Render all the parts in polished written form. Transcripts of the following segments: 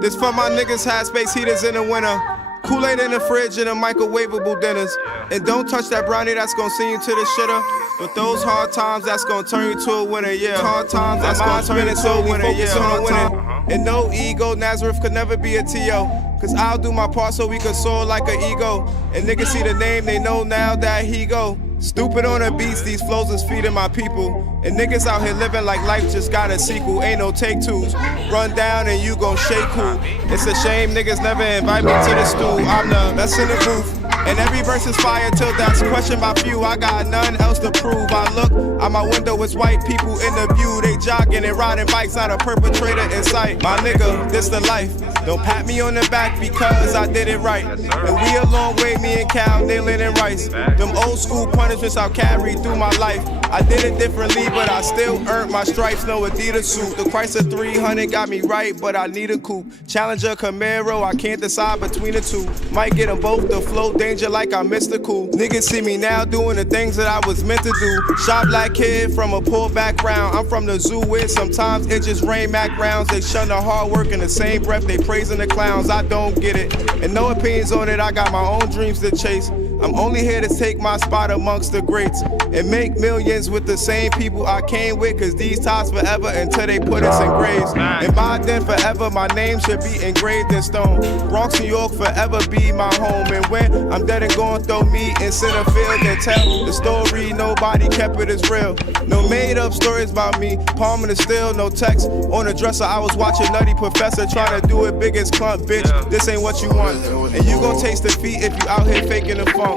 This for my niggas, high space heaters in the winter. Kool-Aid in the fridge and the microwavable dinners. And don't touch that brownie, that's gonna send you to the shitter. But those hard times, that's gonna turn you to a winner, yeah. Hard times, that's gonna turn you to a winner, yeah. On winning. And no ego, Nazareth could never be a T.O. Cause I'll do my part so we could soar like an ego. And niggas see the name, they know now that he go. Stupid on the beats, these flows is feeding my people. And niggas out here living like life just got a sequel. Ain't no take twos. Run down and you gon' shake cool. It's a shame niggas never invite me to the stool. I'm the best in the booth. And every verse is fire till that's questioned by few. I got none else to prove. I look out my window, it's white people in the view. They jogging and riding bikes, not a perpetrator in sight. My nigga, this the life. Don't pat me on the back because I did it right. And we a long way, me and Cal, nailing and Rice. Them old school punishments I'll carry through my life. I did it differently, but I still earned my stripes. No Adidas suit. The price of 300 got me right, but I need a coupe. Challenger, Camaro, I can't decide between the two. Might get them both, the flow danger like I missed the cool. Niggas see me now doing the things that I was meant to do. Shot black kid from a poor background. I'm from the zoo where sometimes it just rain Mac rounds. They shun the hard work in the same breath they praising the clowns. I don't get it, and no opinions on it. I got my own dreams to chase. I'm only here to take my spot amongst the greats and make millions with the same people I came with, cause these ties forever until they put us in graves. And by then forever my name should be engraved in stone. Bronx, New York forever be my home. And when I'm dead and gone, throw me in center field and tell the story nobody kept it as real. No made up stories about me, palm in the steel, no text on the dresser. I was watching Nutty Professor trying to do it big as clump, bitch. This ain't what you want, and you gon' taste defeat if you out here faking the funk.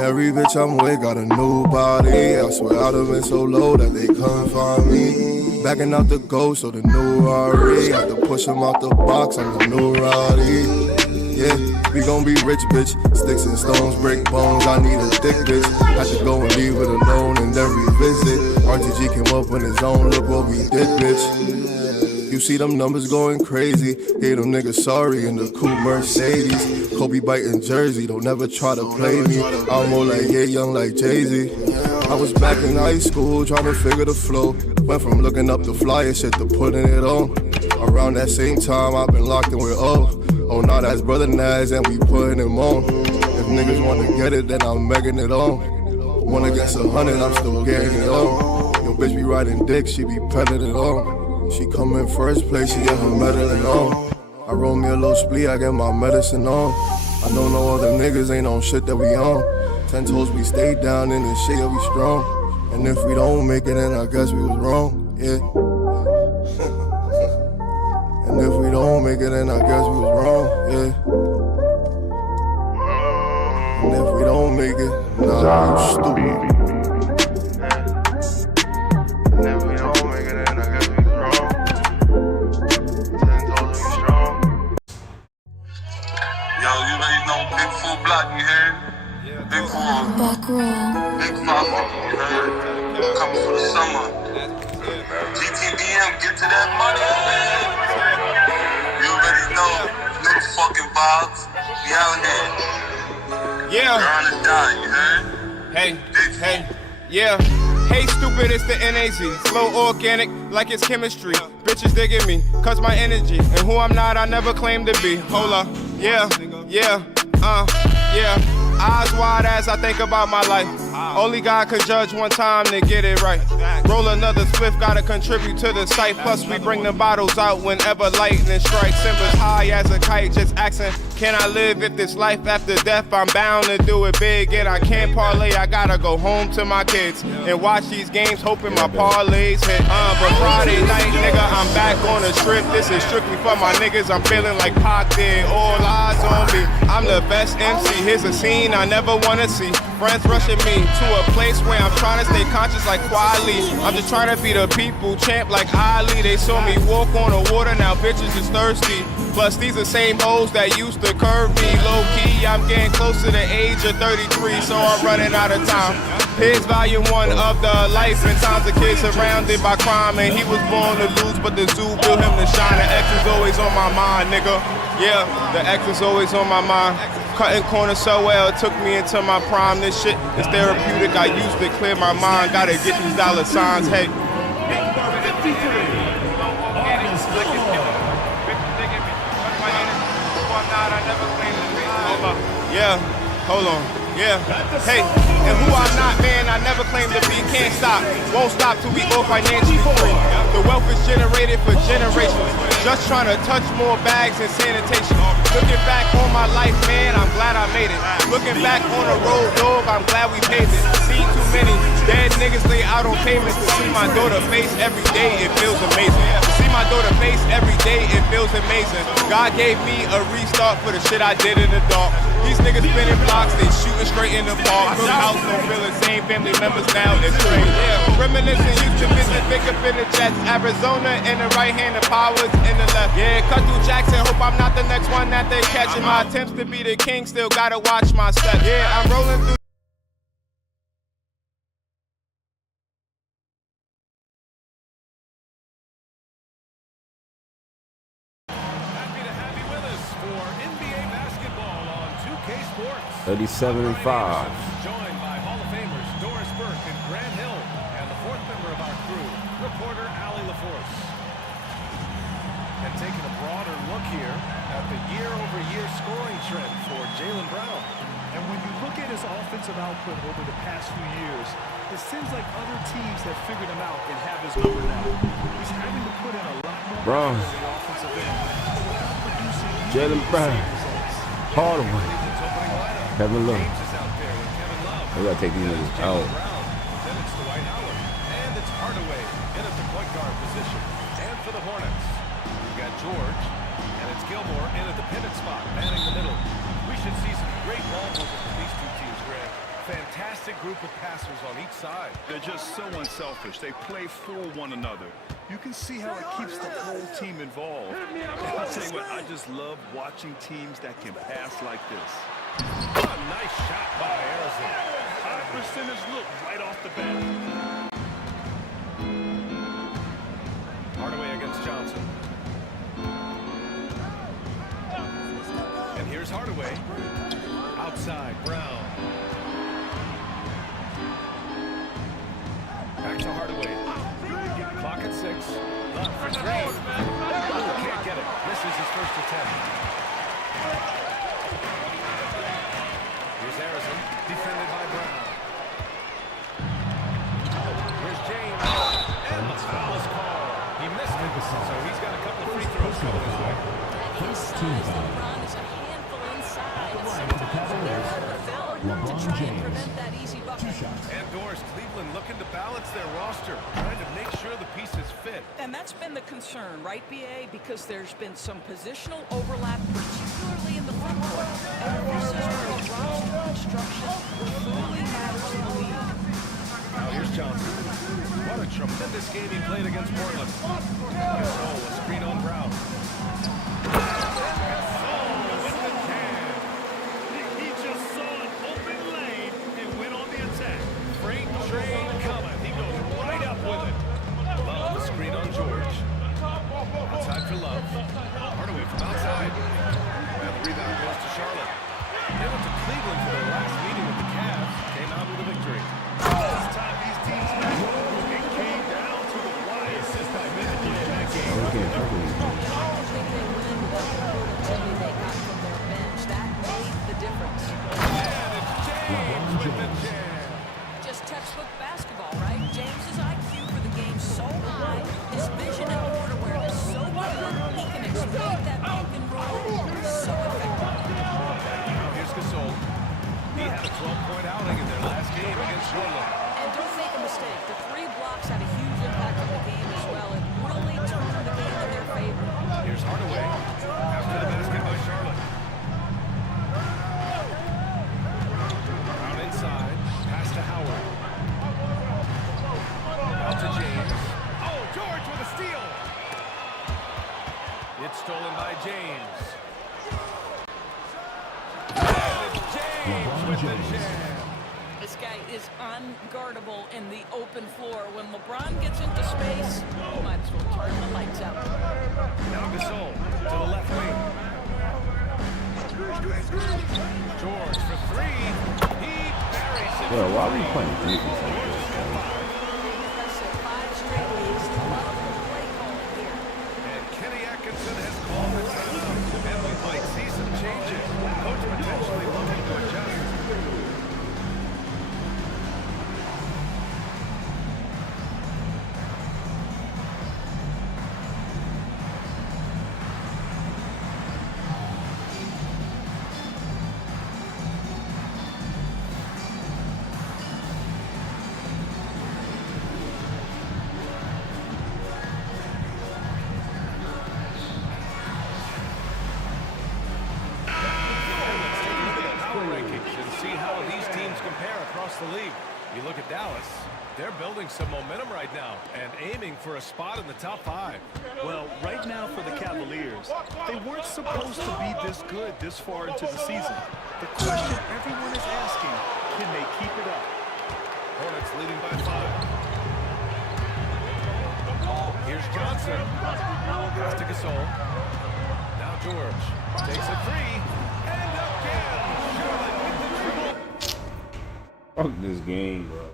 Every bitch I'm with got a new body. I swear I'd have been so low that they couldn't find me. Backing out the ghost of the new Rari. Had to push him out the box, I'm the new Roddy. Yeah, we gon' be rich, bitch. Sticks and stones break bones, I need a thick bitch. Had to go and leave it alone and then revisit. RTG came up on his own, look what we did, bitch. You see them numbers going crazy. Hear them niggas sorry in the coupe Mercedes. Kobe biting Jersey, don't never try to play me. I'm more like yeah, young like Jay-Z. I was back in high school trying to figure the flow. Went from looking up the flyer shit to putting it on. Around that same time I've been locked in with Oh, now that's Brother Naz and we putting him on. If niggas wanna get it, then I'm megging it on. 1 against 100, I'm still getting it on. Yo, bitch be riding dick, she be petting it on. She come in first place, she get her medalling on. I roll me a little splee, I get my medicine on. I know no other niggas ain't on shit that we on. 10 toes, we stay down in this shit, yeah, we strong. And if we don't make it, then I guess we was wrong, yeah. And if we don't make it, then I guess we was wrong, yeah. And if we don't make it, nah, you stupid. You heard? Big four, big mama, you heard? Coming for the summer. GTBM, get to that money, man. You already know the fucking vibes. We out here. Yeah. Burn or die, you heard? Hey, yeah. Hey stupid, it's the NAZ. Slow organic, like it's chemistry. Bitches digging me, cause my energy. And who I'm not, I never claim to be. Hold up, yeah. Eyes wide as I think about my life. Only God could judge one time to get it right. Roll another spliff, gotta contribute to the sight. Plus we bring the bottles out whenever lightning strikes. Embers high as a kite, just asking, can I live if this life after death? I'm bound to do it big and I can't parlay. I gotta go home to my kids and watch these games, hoping my parlays hit. But Friday night, nigga, I'm back on the strip. This is strictly for my niggas. I'm feeling like Pac did. All eyes on me. I'm the best MC. Here's a scene I never wanna see. Friends rushing me to a place where I'm trying to stay conscious like Kweli. I'm just trying to be the people champ like Ali. They saw me walk on the water, now bitches is thirsty. Plus these are same hoes that used to curve me. Low key, I'm getting close to the age of 33, so I'm running out of time. Here's volume 1 of the life and times a kid surrounded by crime. And he was born to lose, but the zoo built him to shine. The X is always on my mind, nigga. Yeah, the X is always on my mind. Cutting corners so well, it took me into my prime. This shit is therapeutic, I used to clear my mind. Gotta get these dollar signs, hey. Yeah, hold on. Yeah, hey, and who I'm not, man, I never claimed to be. Can't stop, won't stop till we go financially free. The wealth is generated for generations. Just trying to touch more bags and sanitation. Looking back on my life, man, I'm glad I made it. Looking back on the road, dog, I'm glad we paved it. Seen too many dead niggas lay out on payments. To see my daughter face every day, it feels amazing. To see my daughter face every day, it feels amazing. God gave me a restart for the shit I did in the dark. These niggas spinning blocks, they shooting straight in the park. Cookhouse don't feel the same family members now, it's strange. Yeah, reminiscing, used to visit big up in the Jets. Arizona in the right hand, the Powers in the left. Yeah, cut through Jackson, hope I'm not the next one that they catching. My attempts to be the king, still gotta watch my step. Yeah, I'm rolling through. Happy to have you with us for NBA basketball on 2K Sports. 37-5. Joined by Hall of Famers Doris Burke and Grant Hill, and the fourth member of our crew, reporter Allie LaForce. And taking a broader look here at the year-over-year scoring trend for Jaylen Brown. And when you look at his offensive output over the past few years, it seems like other teams have figured him out and have his number now. He's having to put in a lot more Brown. on the offensive end. Jaylen Brown. Hardaway. Kevin Love. We gotta take these niggas out. Then it's Dwight Howard. And it's Hardaway in at the point guard position. And for the Hornets, we've got George. And it's Gilmore in at the pivot spot, manning the middle. We should see some great ball movement from these two teams, Greg. Fantastic group of passers on each side. They're just so unselfish. They play for one another. You can see how it keeps the whole team involved. And I'll tell you what, I just love watching teams that can pass like this. Oh, nice shot by Harrison. High percentage look right off the bat. Hardaway against Johnson. And here's Hardaway. Outside, Brown. Back to Hardaway. Clock at 6. Love for 3. Oh, can't get it. Misses his first attempt. Here's Harrison, defended by Brown. Here's James. And the foul is called. He missed it, so he's got a couple of free throws coming his way. LeBron is a handful inside. LeBron James. And Doris, Cleveland looking to balance their roster, trying to make sure the pieces fit. And that's been the concern, right, BA? Because there's been some positional overlap, particularly in the front court. And this is where roster construction truly matters in the league. Now here's Johnson. What a tremendous game he played against Portland. Gasol, a screen on Brown. He just saw an open lane and went on the attack. Freight train coming. He goes right up with it. Love, the screen on George. Outside for Love. Hardaway from outside. And the rebound goes to Charlotte. They went to Cleveland for their last meeting with the Cavs. Came out with a victory. This time these teams met. It came down to the wire. Assist by minute in that game. I don't think they win without the productivity they got from their bench. That made the difference. And it's James with the jam. Just textbook basketball, right? James's IQ for the game so high, his vision and court awareness so good, he can exploit that pick and roll so effectively. Now here's Gasol. He had a 12-point outing in their last game against Portland. And don't make a mistake, the 3 blocks had a huge impact on the game as well. It really turned the game in their favor. Here's Hardaway. After the basket by Charlotte. Brown inside. Pass to Howard. Out to James. Oh, George with a steal. It's stolen by James. And it's James with the jam. This guy is unguardable in the open floor. When LeBron gets into space, you might as well turn the lights out. Now Gasol to the left wing. George for 3. He buries it. Yo, why are we playing defense like this? Impressive 5 straight weeks. Love the play calling here. And Kenny Atkinson has called the timeout. And we might see some changes. Coach potentially looking to the lead. You look at Dallas, they're building some momentum right now and aiming for a spot in the top 5. Well, right now for the Cavaliers, they weren't supposed to be this good this far into the season. The question everyone is asking, can they keep it up? Hornets leading by 5. Here's Johnson. Pass to Gasol. Now George takes a 3. And again, Charlotte with the triple. Fuck this game, bro.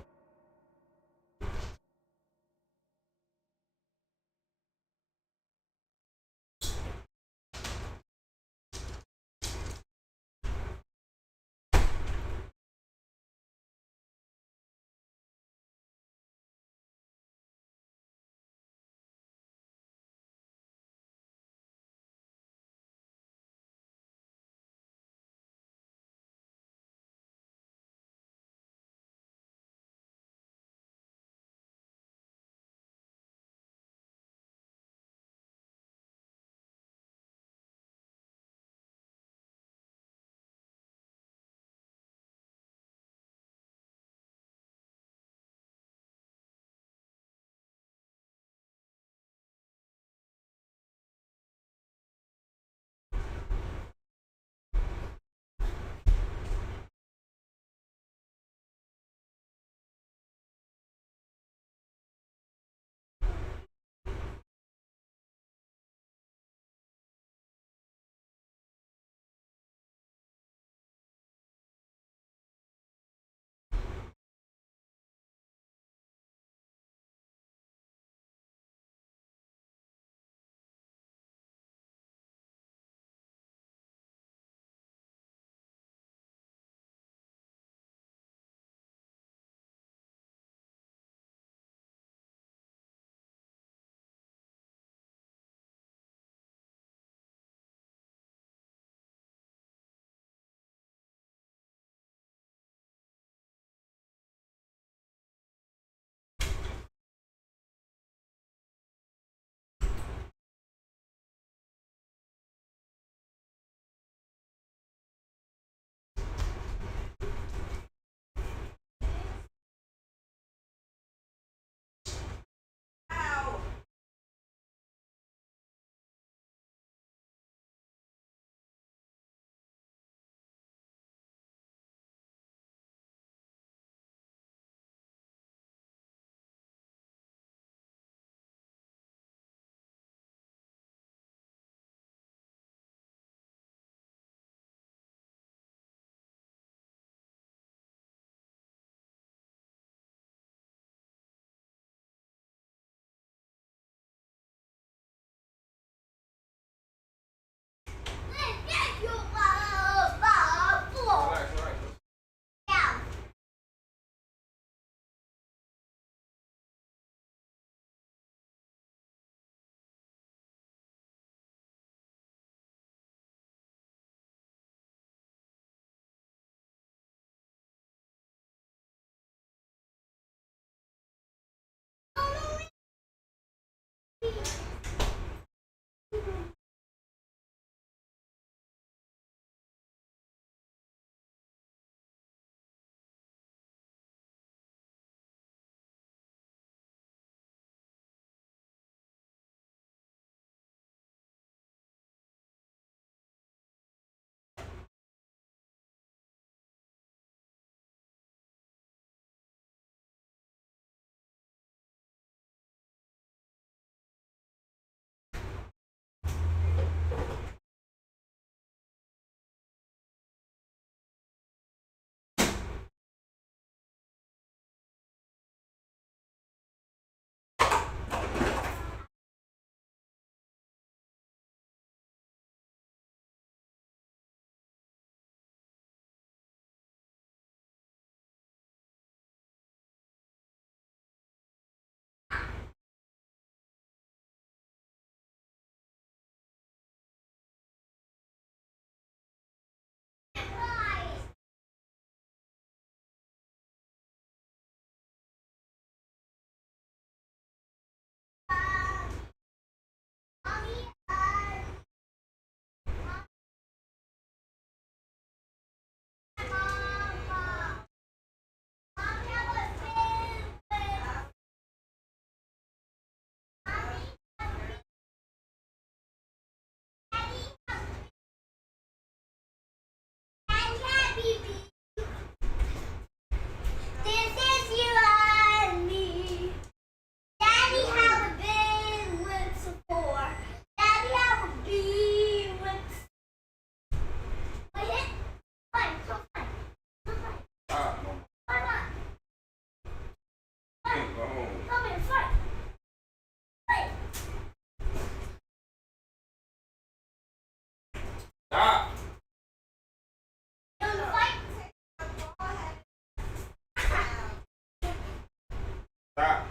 Stop.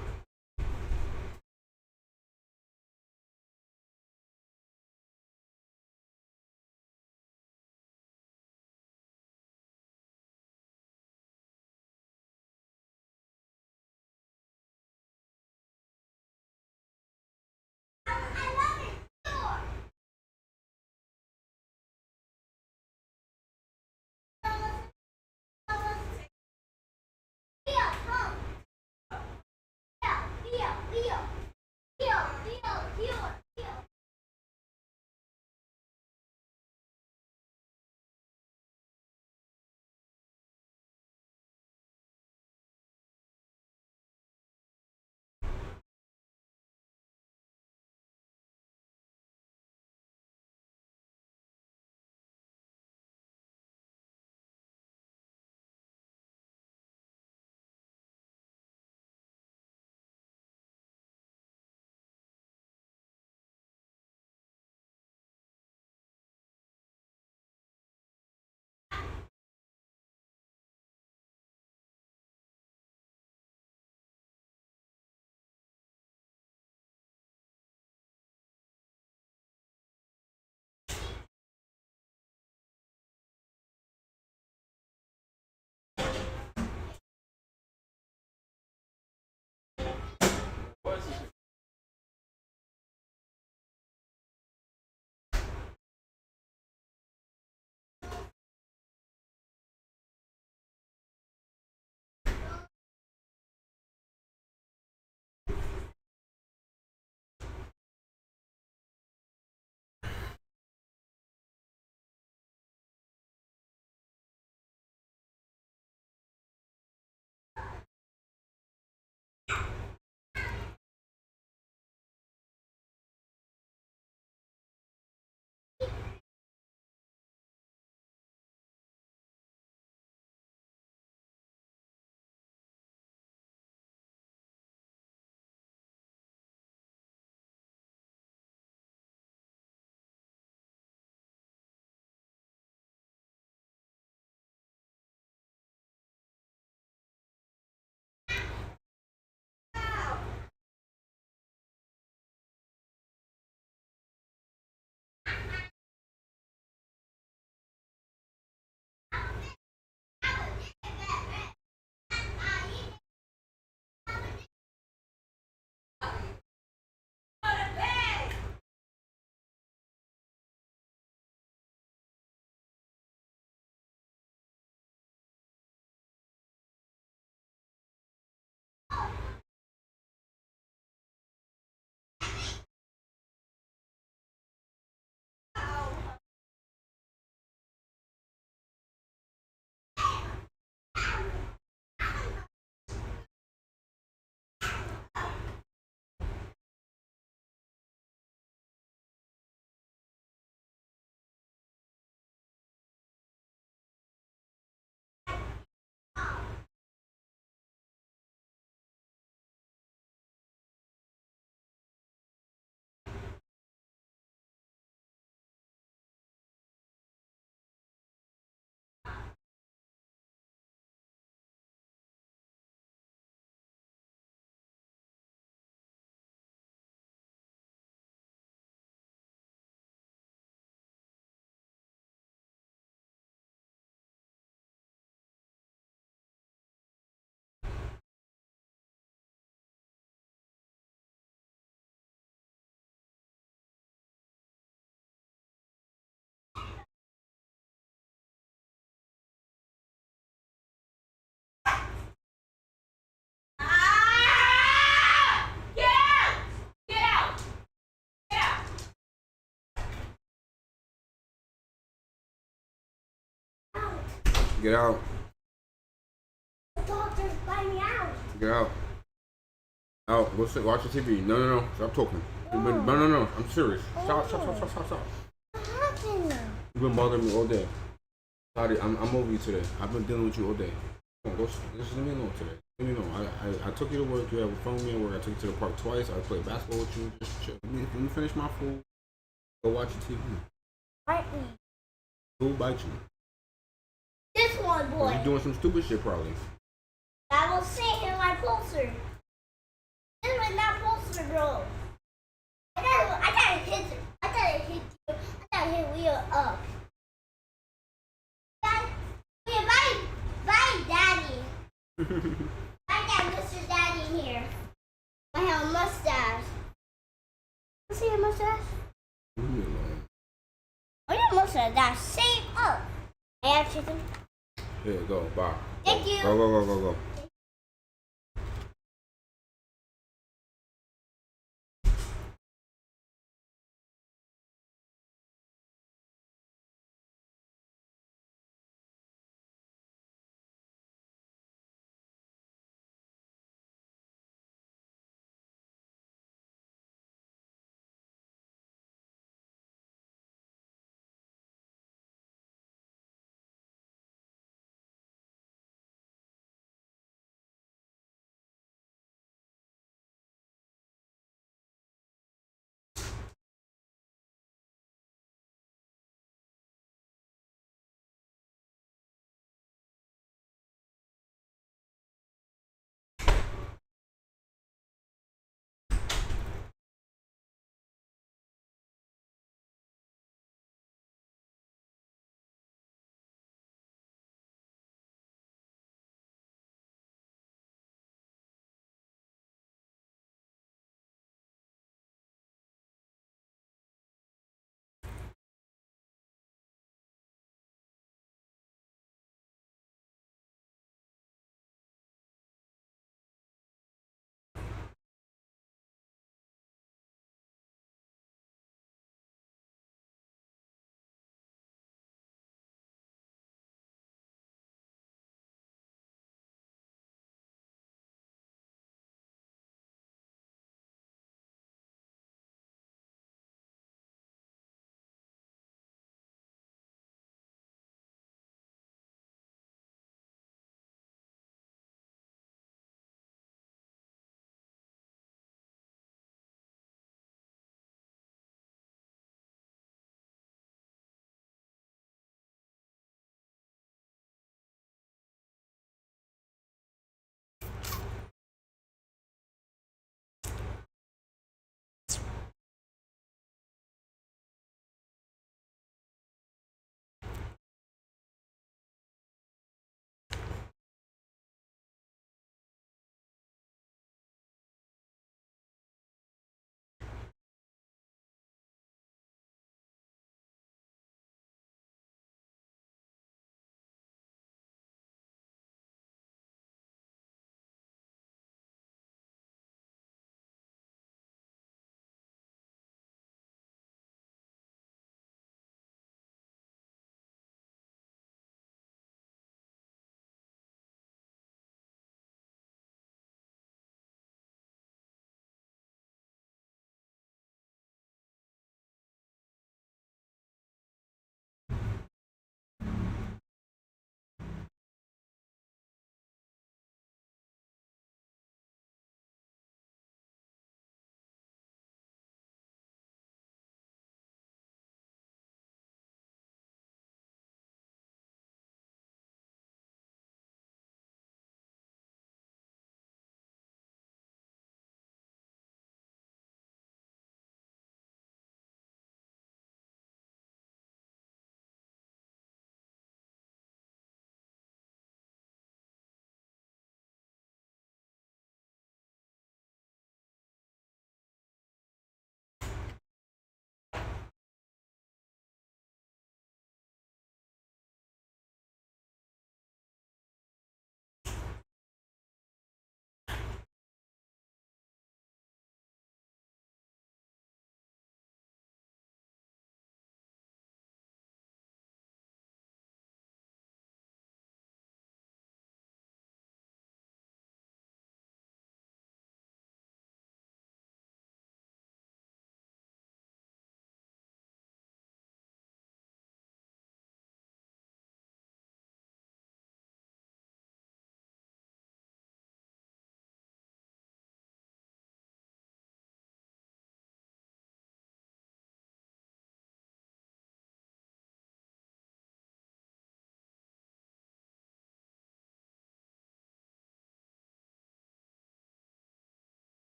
Get out. Get out. Out. Go sit. Watch the TV. No. Stop talking. No. I'm serious. Stop. You've been bothering me all day. Sorry, I'm over you today. I've been dealing with you all day. Come on, go. Just leave me alone today. Leave me alone. I took you to work. You have a phone me at work. I took you to the park twice. I played basketball with you. Just chill. Let me finish my food. Go watch your TV. Bite me. Who bite you? This one, boy. You doing some stupid shit probably. I will sit in my closer. was not supposed to roll. I thought it hit you. I thought it hit wheel up. Dad, bye, Daddy. I got Mr. Daddy here. I have a mustache. You see your mustache? Oh, your mustache that shape up. I have chicken. Here, go, bye. Thank you. Go.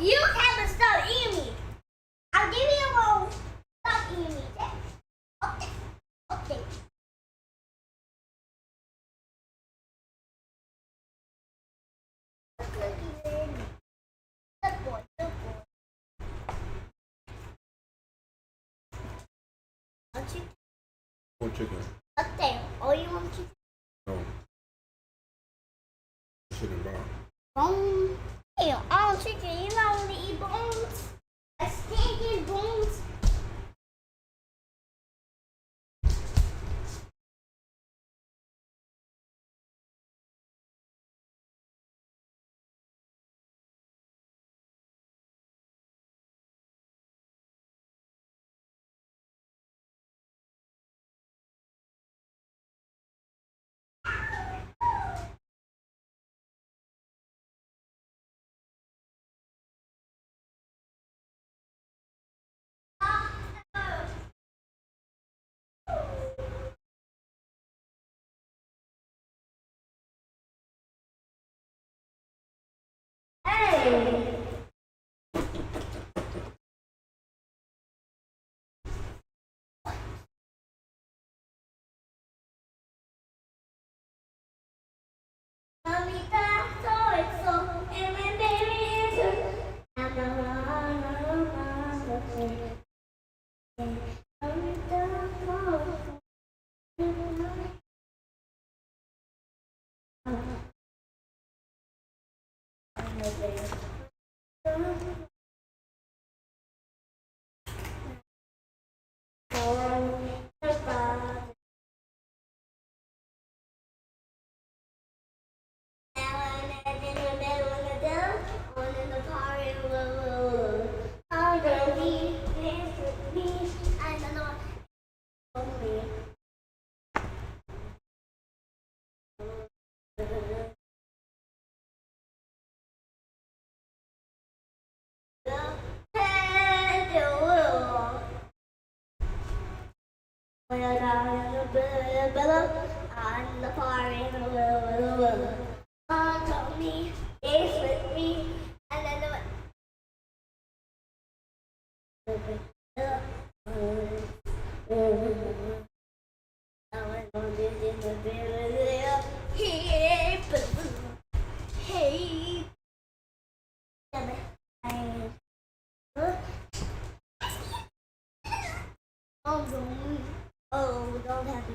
You haven't stopped eating me. I'll give you a roll. Stop eating me. Okay. Okay. Good boy. Good boy. I'll chicken. More chicken. Okay. Oh, you want chicken? No. Chicken bar. Bone. Hey, all chicken. You know to eat bones. A stinking bones. Hey. Mamita, so it's so, and my baby is I'm a on the party, Mom told me, dance with me, and then hey, oh, don't have to.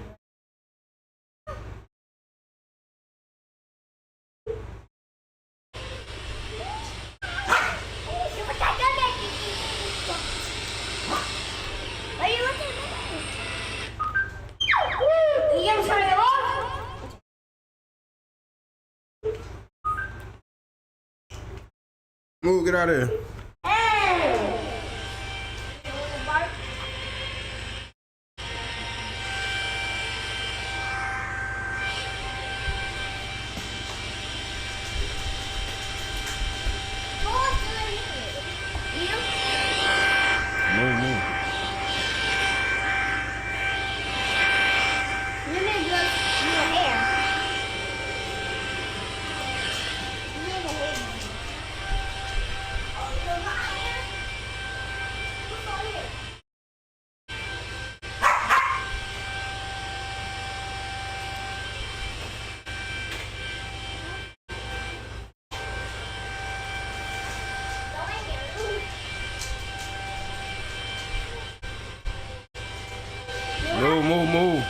Are you looking at me? You gonna turn it off? Move, get out of here. Hey! Move, move. Move, move, move.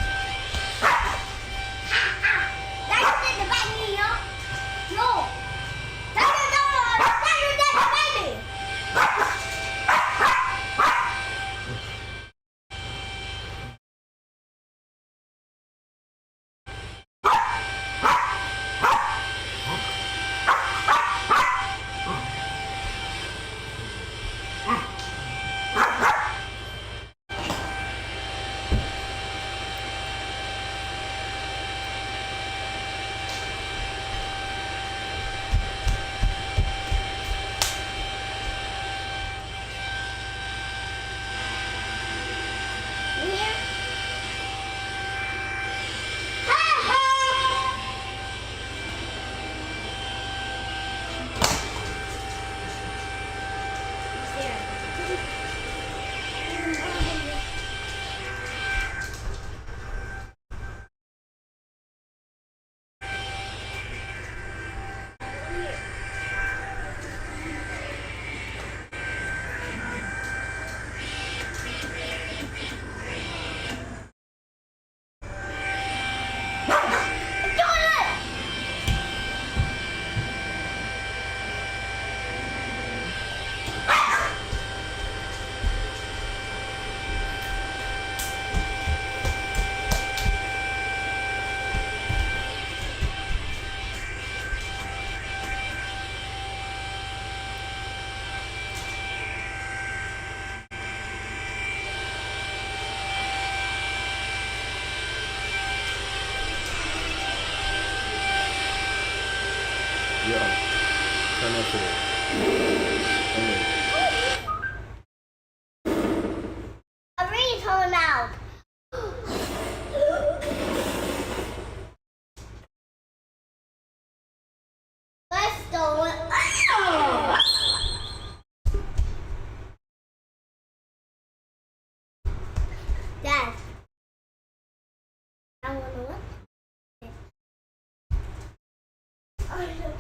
Turn that shit off. I'm ready to tell him out. Let's go. Dad. I want to look. Oh, no.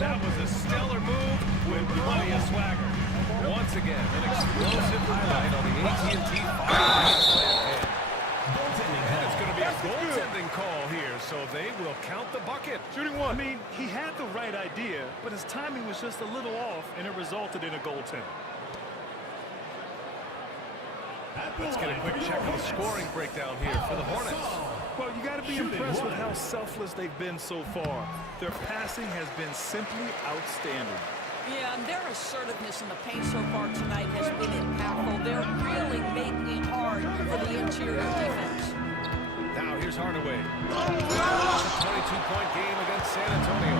That was a stellar move with plenty of swagger. Once again, an explosive highlight on the AT&T 5 and it's going to be a goaltending call here, so they will count the bucket. Shooting one. I mean, he had the right idea, but his timing was just a little off, and it resulted in a goaltend. Let's get a quick check on the scoring breakdown here for the Hornets. Well, you got to be impressed with how selfless they've been so far. Their passing has been simply outstanding. Yeah, and their assertiveness in the paint so far tonight has been impactful. They're really making it hard for the interior defense. Now here's Hardaway. It's a 22-point game against San Antonio.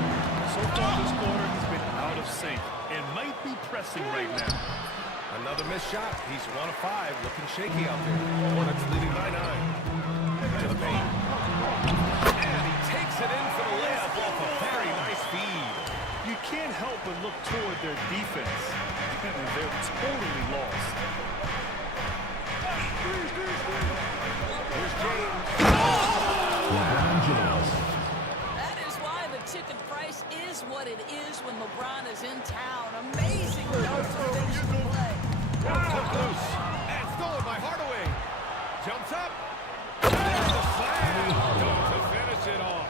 So far this quarter, he's been out of sync and might be pressing right now. Another missed shot. He's 1 of 5, looking shaky out there. Hornets leading by 9. To the paint. And he takes it in for the layup off a very nice feed. You can't help but look toward their defense, and they're totally lost. Here's James. That is why the ticket price is what it is when LeBron is in town. Amazing no-motivation play. Hook loose. And stolen by Hardaway. Jumps up. There's the slam. To finish it off.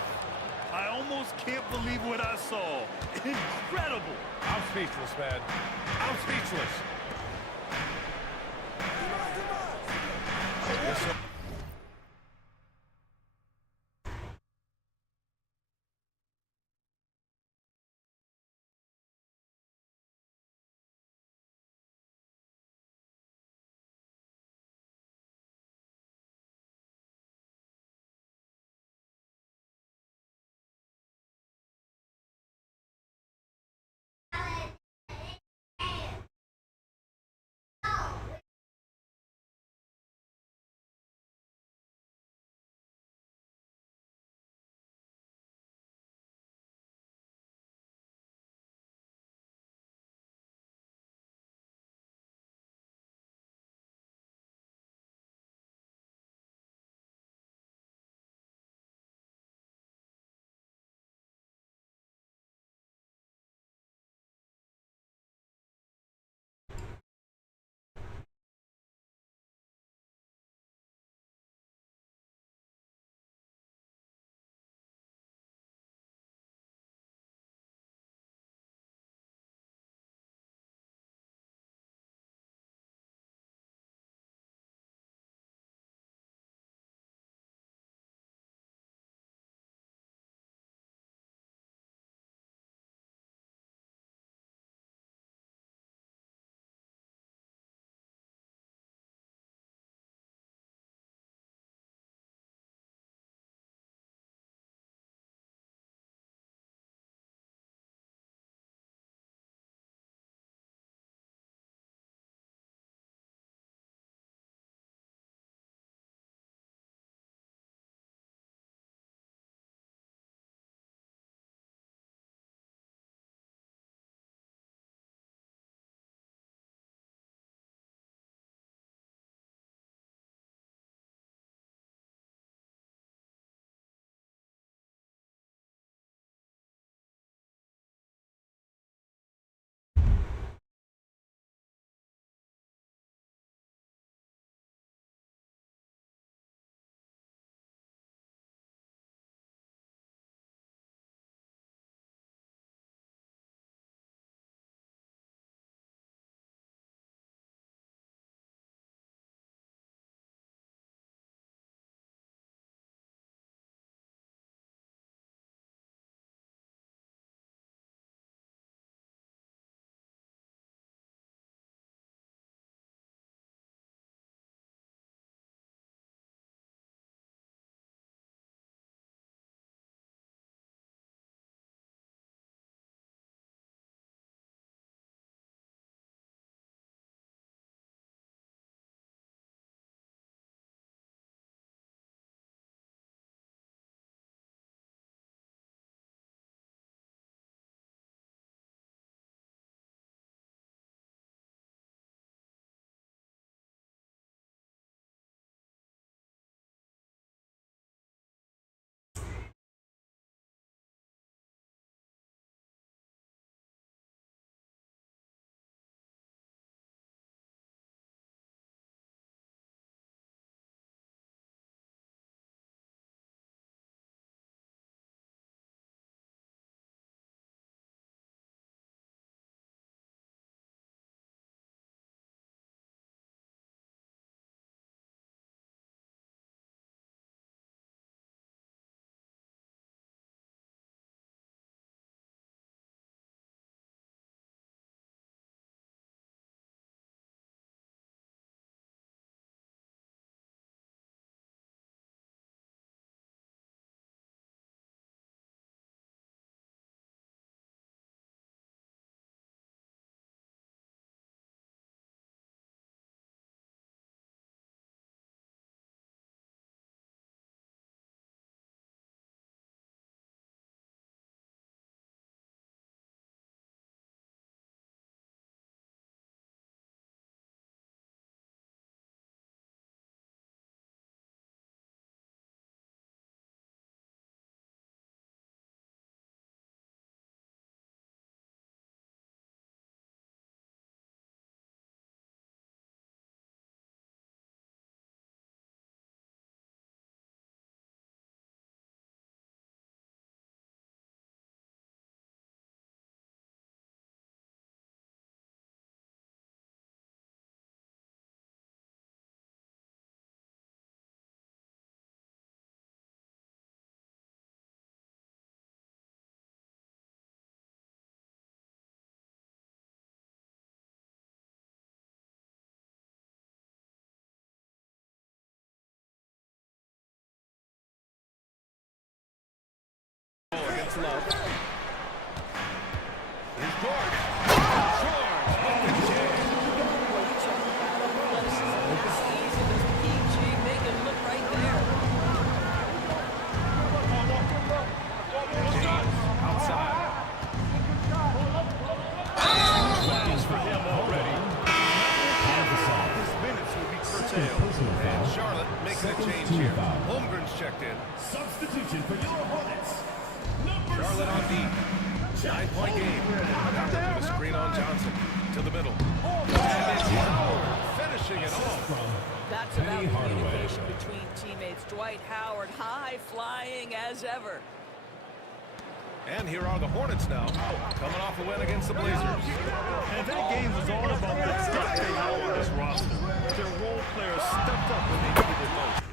I almost can't believe what I saw. Incredible. I'm speechless, man. I'm speechless. Yes, sir. gets love. Here's George. George with the jam. Well, you talk about athleticism. It's easy to PG make him look right there. James outside. Fouls for him already. His minutes will be curtailed. And Charlotte making a change here. Holmgren's checked in. Substitution for your Hornets. Charlotte on D. 9-point game. Howard with a screen on Johnson. To the middle. And it's Howard finishing it off. That's about communication between teammates. Dwight Howard, high flying as ever. And here are the Hornets now, coming off a win against the Blazers. And that game was all about the depth they have on this roster. Their role players stepped up when they needed it most.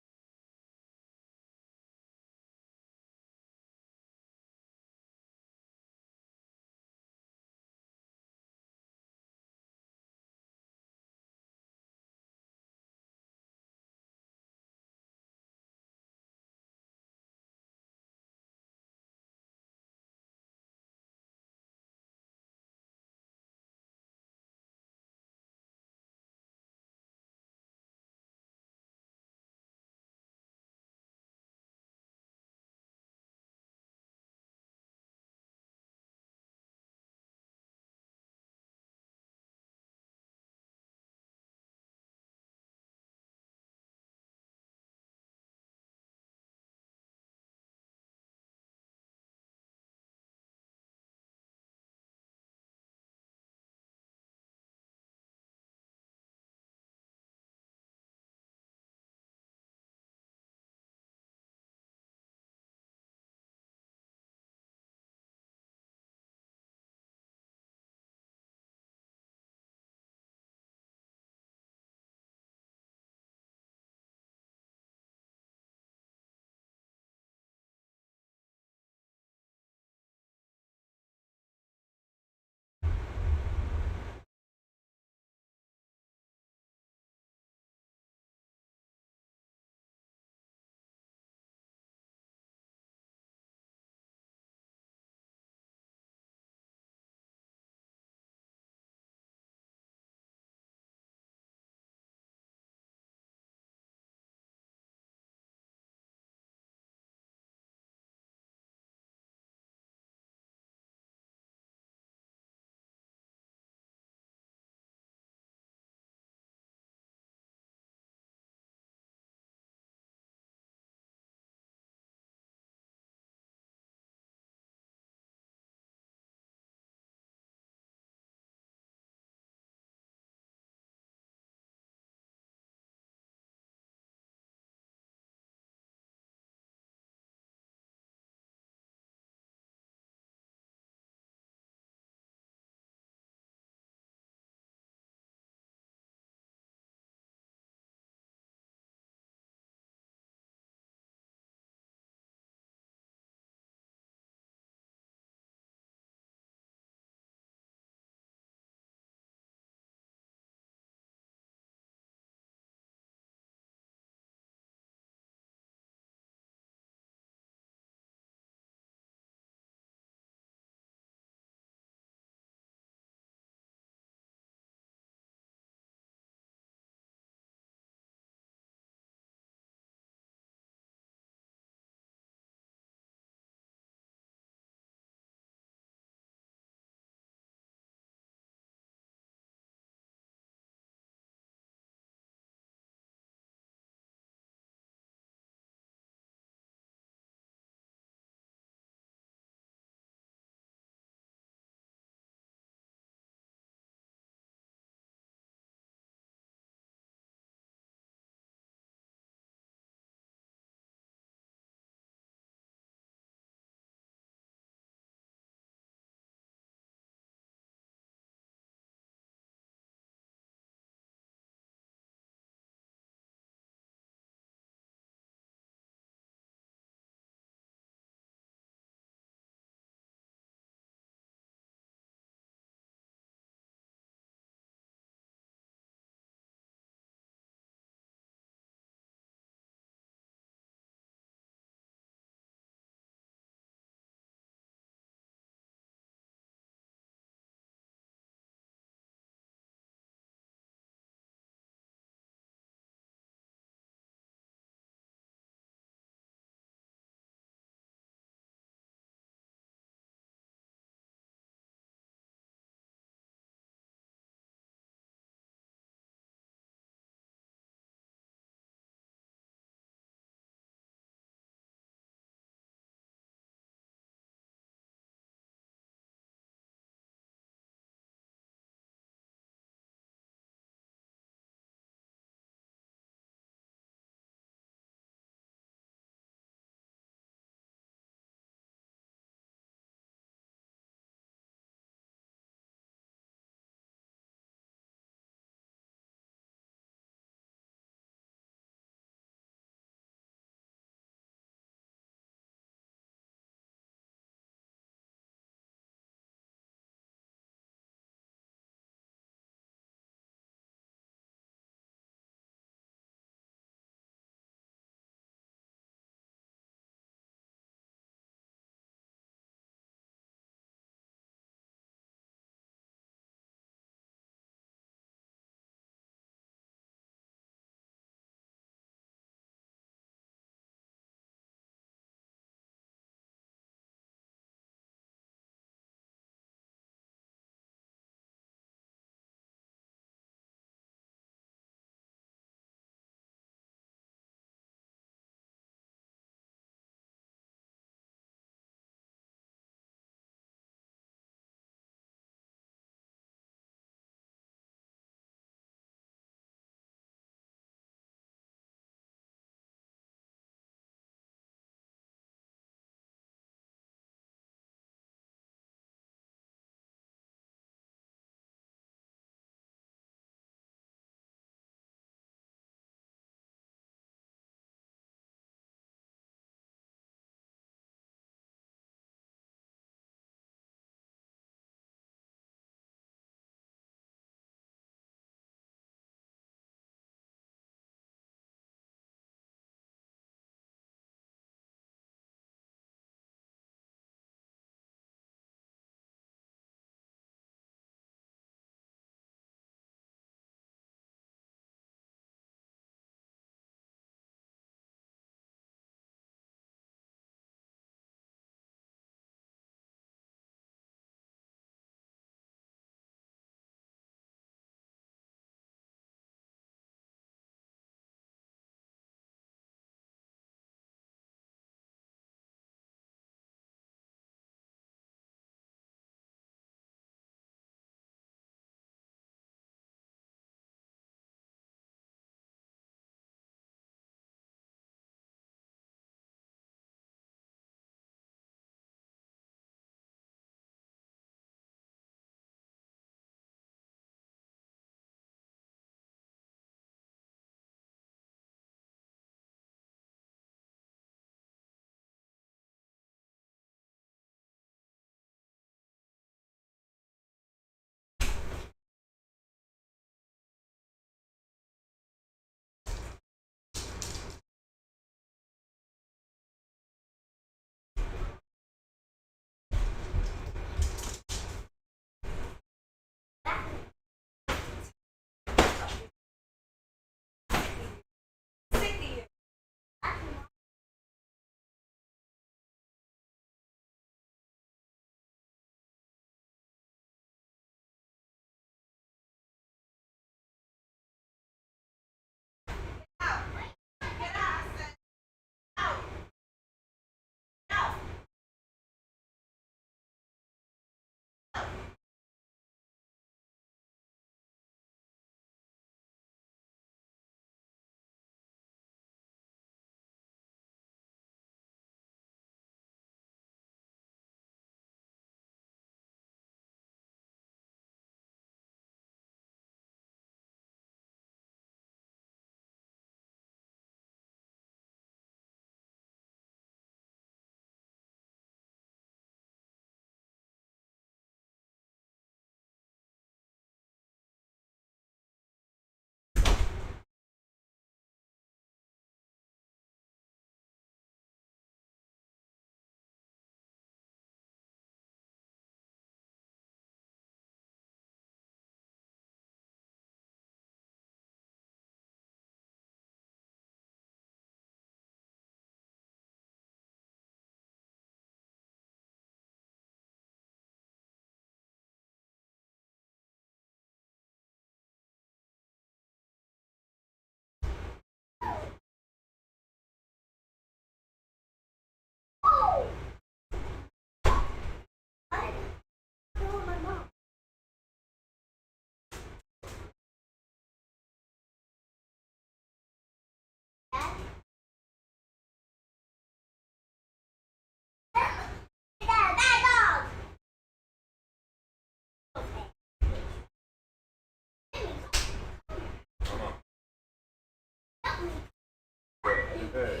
Hey,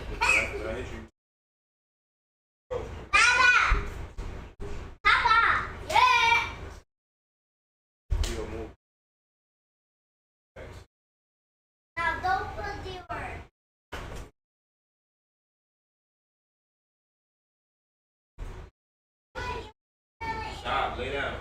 did I hit you? Papa! Papa! Yeah! You don't move. Thanks. Now don't put the word. Stop, lay down.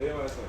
Lay my son.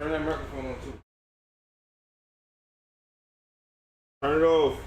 Turn that microphone on too. Turn it off.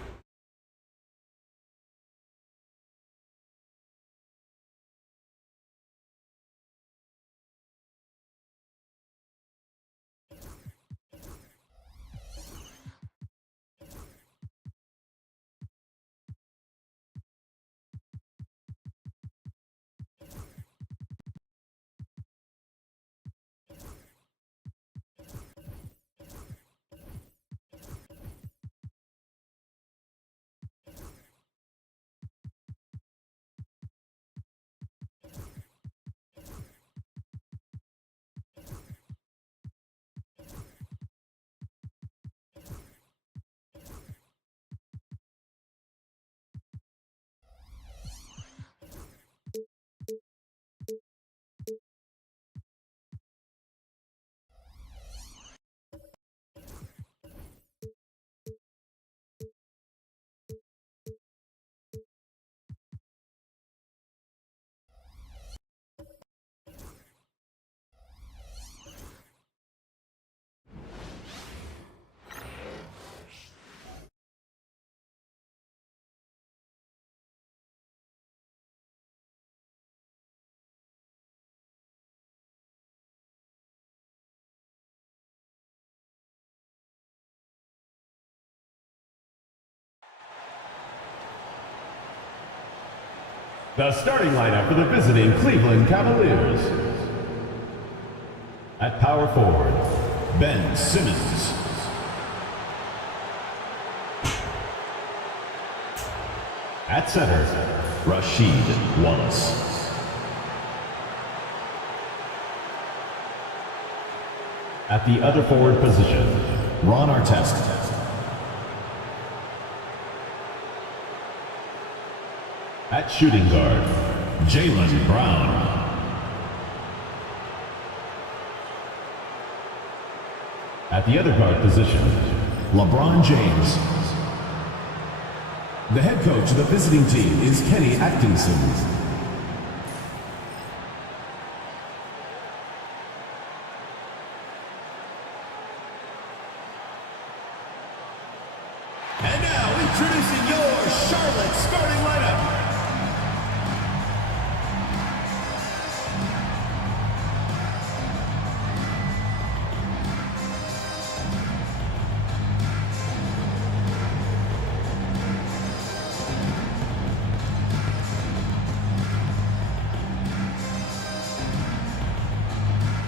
The starting lineup for the visiting Cleveland Cavaliers. At power forward, Ben Simmons. At center, Rasheed Wallace. At the other forward position, Ron Artest. At shooting guard, Jaylen Brown. At the other guard position, LeBron James. The head coach of the visiting team is Kenny Atkinson. And now, introducing your Charlotte starting lineup.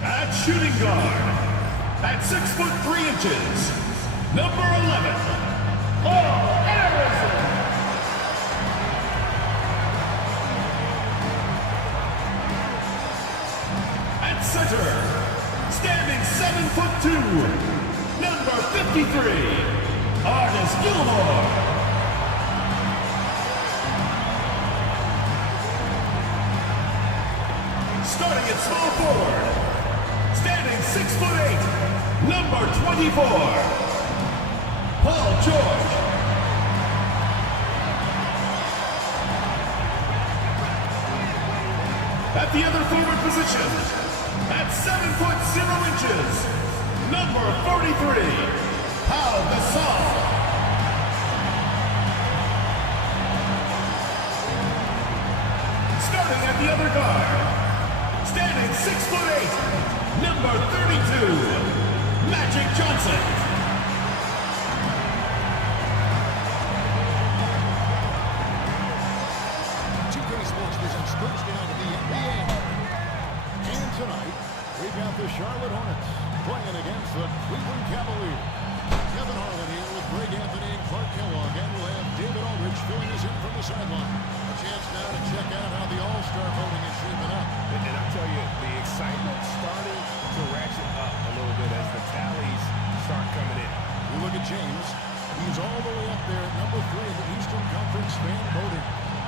At shooting guard, at 6'3", number 11. At center, standing 7'2", number 53, Artis Gilmore. Starting at small forward, standing 6'8", number 24, Paul George. At the other forward position, at 7'0", number 43, Pau Gasol. Starting at the other guard, standing 6'8", number 32, Magic Johnson. Thursday night of the NBA. And tonight, we've got the Charlotte Hornets playing against the Cleveland Cavaliers. Kevin Harlan here with Greg Anthony and Clark Kellogg, and we'll have David Aldridge filling us in from the sideline. A chance now to check out how the All-Star voting is shaping up. And I tell you, the excitement's starting to ratchet up a little bit as the tallies start coming in. We look at James. He's all the way up there at number 3 in the Eastern Conference fan voting.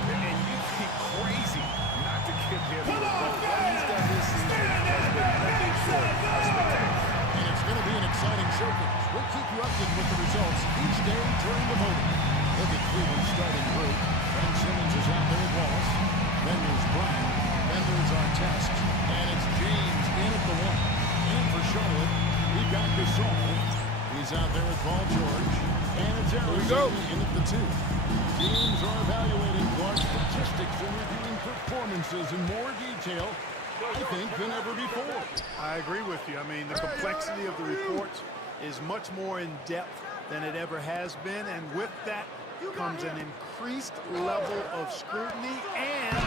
And you'd be crazy not to give him the vote. What he's done this season has been nothing short of spectacular. And it's going to be an exciting showcase. We'll keep you updated with the results each day during the voting. Look at Cleveland's starting group. Ben Simmons is out there at Wallace. Then there's Bryant. Then there's Artest. And it's James in at the 1. And for Charlotte, we've got Gasol. He's out there with Paul George. And it's Arizona in at the 2. Teams are evaluating Clark's statistics and reviewing performances in more detail, I think, than ever before. I agree with you. I mean, the complexity of the reports is much more in depth than it ever has been, and with that comes an increased level of scrutiny and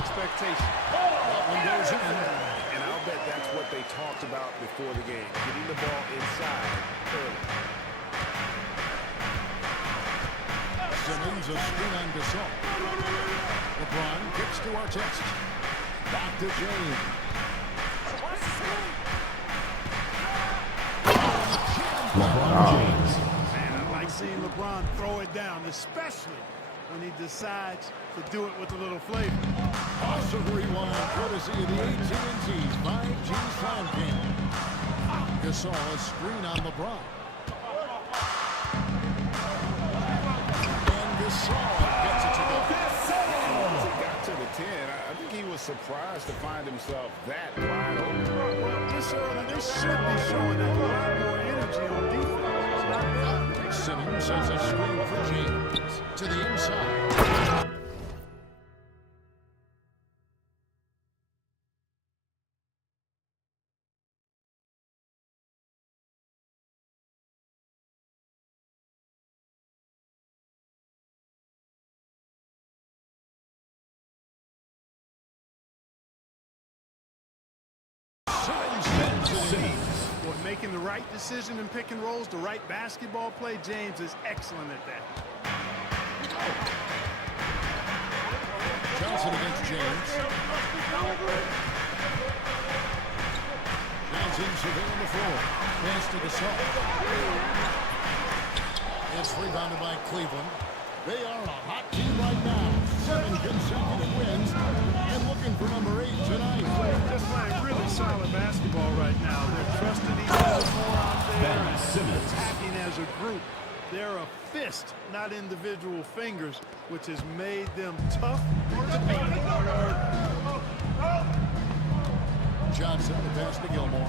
expectation. That one goes in. And I'll bet that's what they talked about before the game, getting the ball inside early. Simmons, a screen on Gasol. LeBron kicks to Artest. Back to James. LeBron James. Man, I like seeing LeBron throw it down, especially when he decides to do it with a little flavor. Awesome rewind, courtesy of the AT&T's 5G Slam Cam. Gasol, a screen on LeBron. Gasol gets it to go. Once he got to the 10, I think he was surprised to find himself that wide open. Well, this early, they should be showing a lot more energy on defense. Simmons sends a screen for James to the inside. Well, making the right decision in pick and rolls, the right basketball play, James is excellent at that. Johnson against James. Johnson surveying the floor. Pass to Gasol. It's rebounded by Cleveland. They are a hot team right now. 7 consecutive wins and looking for number 8 tonight. Just playing really solid basketball right now. They're trusting each other more out there and attacking as a group. They're a fist, not individual fingers, which has made them tough to beat. Johnson, the pass to Gilmore.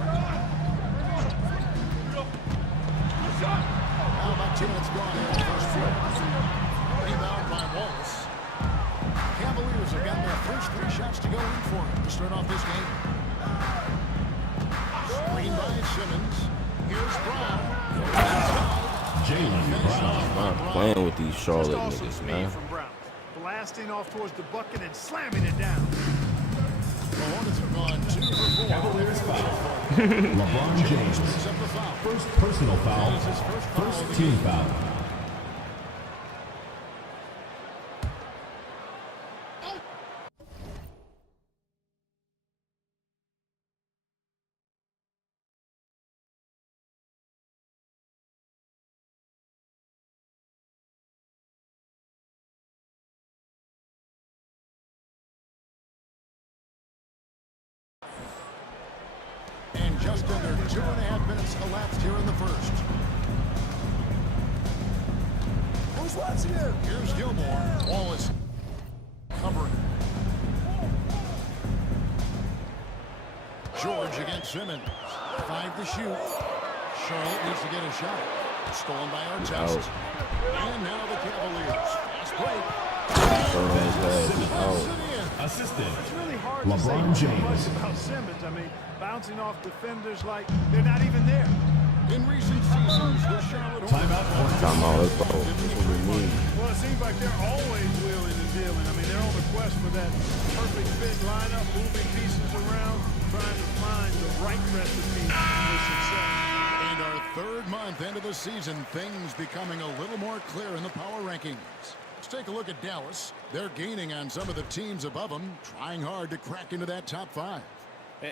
How about 2 minutes gone here in the first quarter? Rebound by Wallace. Cavaliers have gotten their first 3 shots to go in for it to start off this game. Screen by Simmons. Here's Brown. Jaylen Brown. I'm playing with these Charlotte niggas, man. From Brown. Blasting off towards the bucket and slamming it down. The Hornets have gone 2 for 4. Cavaliers foul. LeBron James. First personal foul. First team foul. And just under 2.5 minutes elapsed here in the first. Who's watching it? Here's Gilmore. Wallace covering. George against Simmons. 5 to shoot. Charlotte needs to get a shot. Stolen by Artest. And now the Cavaliers. Fast break. Assistant. It's really hard LeBron to say James. much about Simmons. I mean, bouncing off defenders like they're not even there. In recent seasons, the Charlotte Timeout. Let's go. Well, it seems like they're always wheeling and dealing. I mean, they're on the quest for that perfect fit lineup, moving pieces around, trying to find the right recipe for success. And our 3rd month into the season, things becoming a little more clear in the power rankings. Let's take a look at Dallas. They're gaining on some of the teams above them, trying hard to crack into that top 5.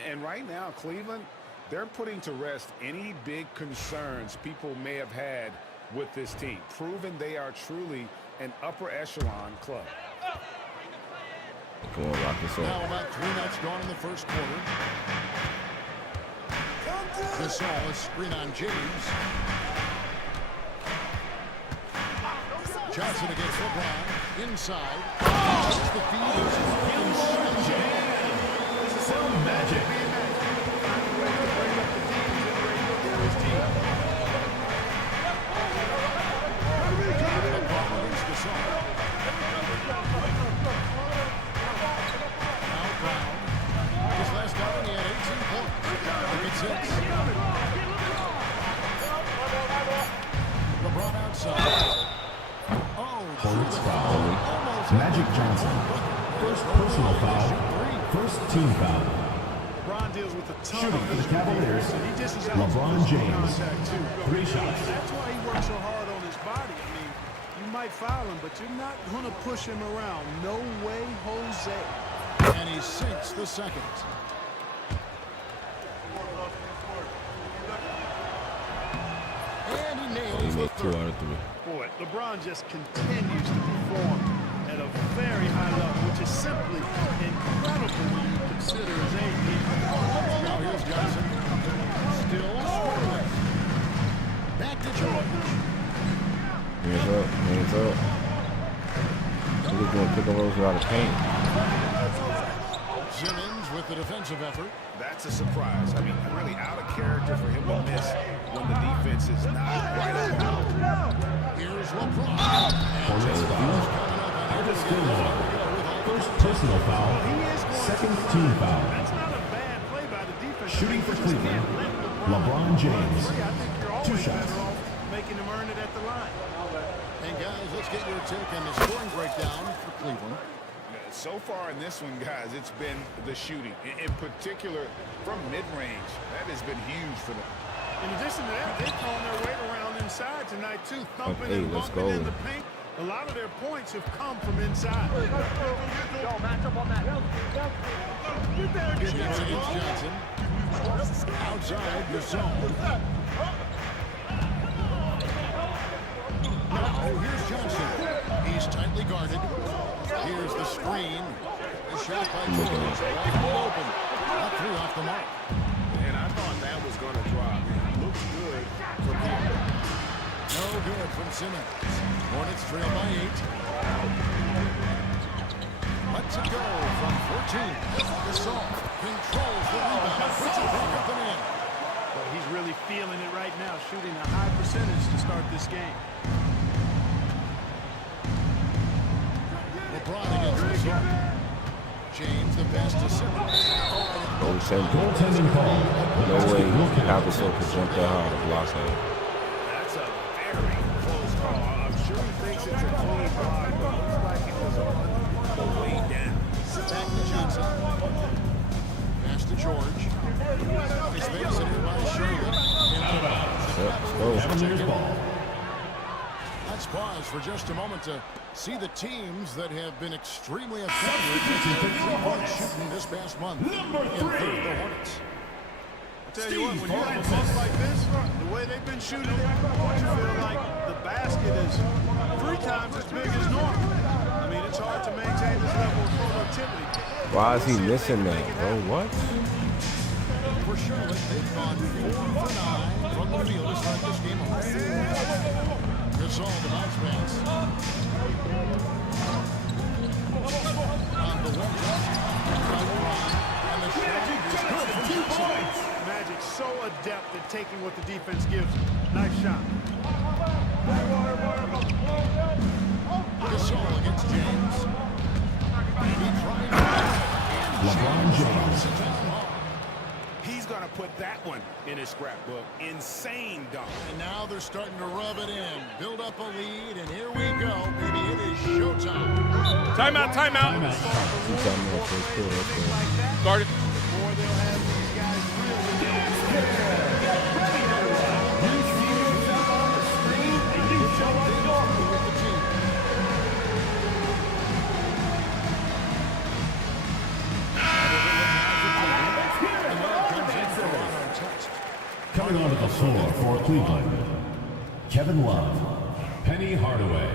And right now, Cleveland, they're putting to rest any big concerns people may have had with this team, proving they are truly an upper echelon club. Come on, lock this up. Now about 3 minutes gone in the first quarter. Gasol, a screen on James. Johnson against LeBron. Inside. The feed is Some magic. LeBron outside. Hornets foul. Magic Johnson. First personal foul. First team foul. LeBron deals with a ton Shooting of for the Cavaliers. LeBron James. 3 shots. That's why he works so hard on his body. I mean, you might foul him, but you're not going to push him around. No way, Jose. And he sinks the second. And he nails the 2 out of 3. Boy, LeBron just continues to perform at a very high level, which is simply incredible when you consider his age. Now here's Johnson. Still scoreless. Back to George. Hands up. Hands up. He's doing pick and rolls out of paint. Simmons with the defensive effort. That's a surprise. I mean, really out of character for him to miss when the defense is not right on top. Here's LeBron. Hornets foul. Artist Gilmore. First personal foul. Second team foul. That's not a bad play by the defense. Shooting for Cleveland. LeBron James. I think you're 2 always shots. better off making him earn it at the line. And guys, let's get your take on the scoring breakdown for Cleveland. So far in this one, guys, it's been the shooting. In particular, from mid-range. That has been huge for them. In addition to that, they've thrown their weight around inside tonight, too. Thumping Okay, and let's bumping go. in the paint. A lot of their points have come from inside. Against Johnson. Outside the zone. Now here's Johnson. He's tightly guarded. Here's the screen. The shot by George. Wide open. Not three off the mark. And I thought that was going to drop. It looks good from here. No good from Simmons. Hornets trail by 8. Let's it go from 14. Gasol controls the rebound. Puts it back up and in. Well, he's really feeling it right now, shooting a high percentage to start this game. LeBron against Gasol. James, the pass to Simmons. Goaltending call. No way Gasol could jump that hard to block him. That's a very close call. I'm sure he thinks it's a clean block, but it looks like it was on the way down. Back to Johnson. Pass to George. His face in here by Shirley. Cavaliers ball. Let's pause for just a moment to see the teams that have been extremely effective in three-point shooting this past month. In third, the Hornets. I tell you what, when you have a month like this, the way they've been shooting it, you feel like the basket is 3 times as big as normal. I mean, it's hard to maintain this level of productivity. Why is he missing that, bro? What? For Charlotte, they've gone 4 for 9 from the field to start this game off. Gasol, the bounce pass. On the wing, and the shot is good for 2 points. Magic so adept at taking what the defense gives him. Nice shot. Gasol against James. He tried LeBron James. He's going to put that one in his scrapbook. Insane dunk. And now they're starting to rub it in. Build up a lead, and here we go, baby. It is showtime. Timeout, timeout. Started. Coming onto the floor for Cleveland, Kevin Love, Penny Hardaway.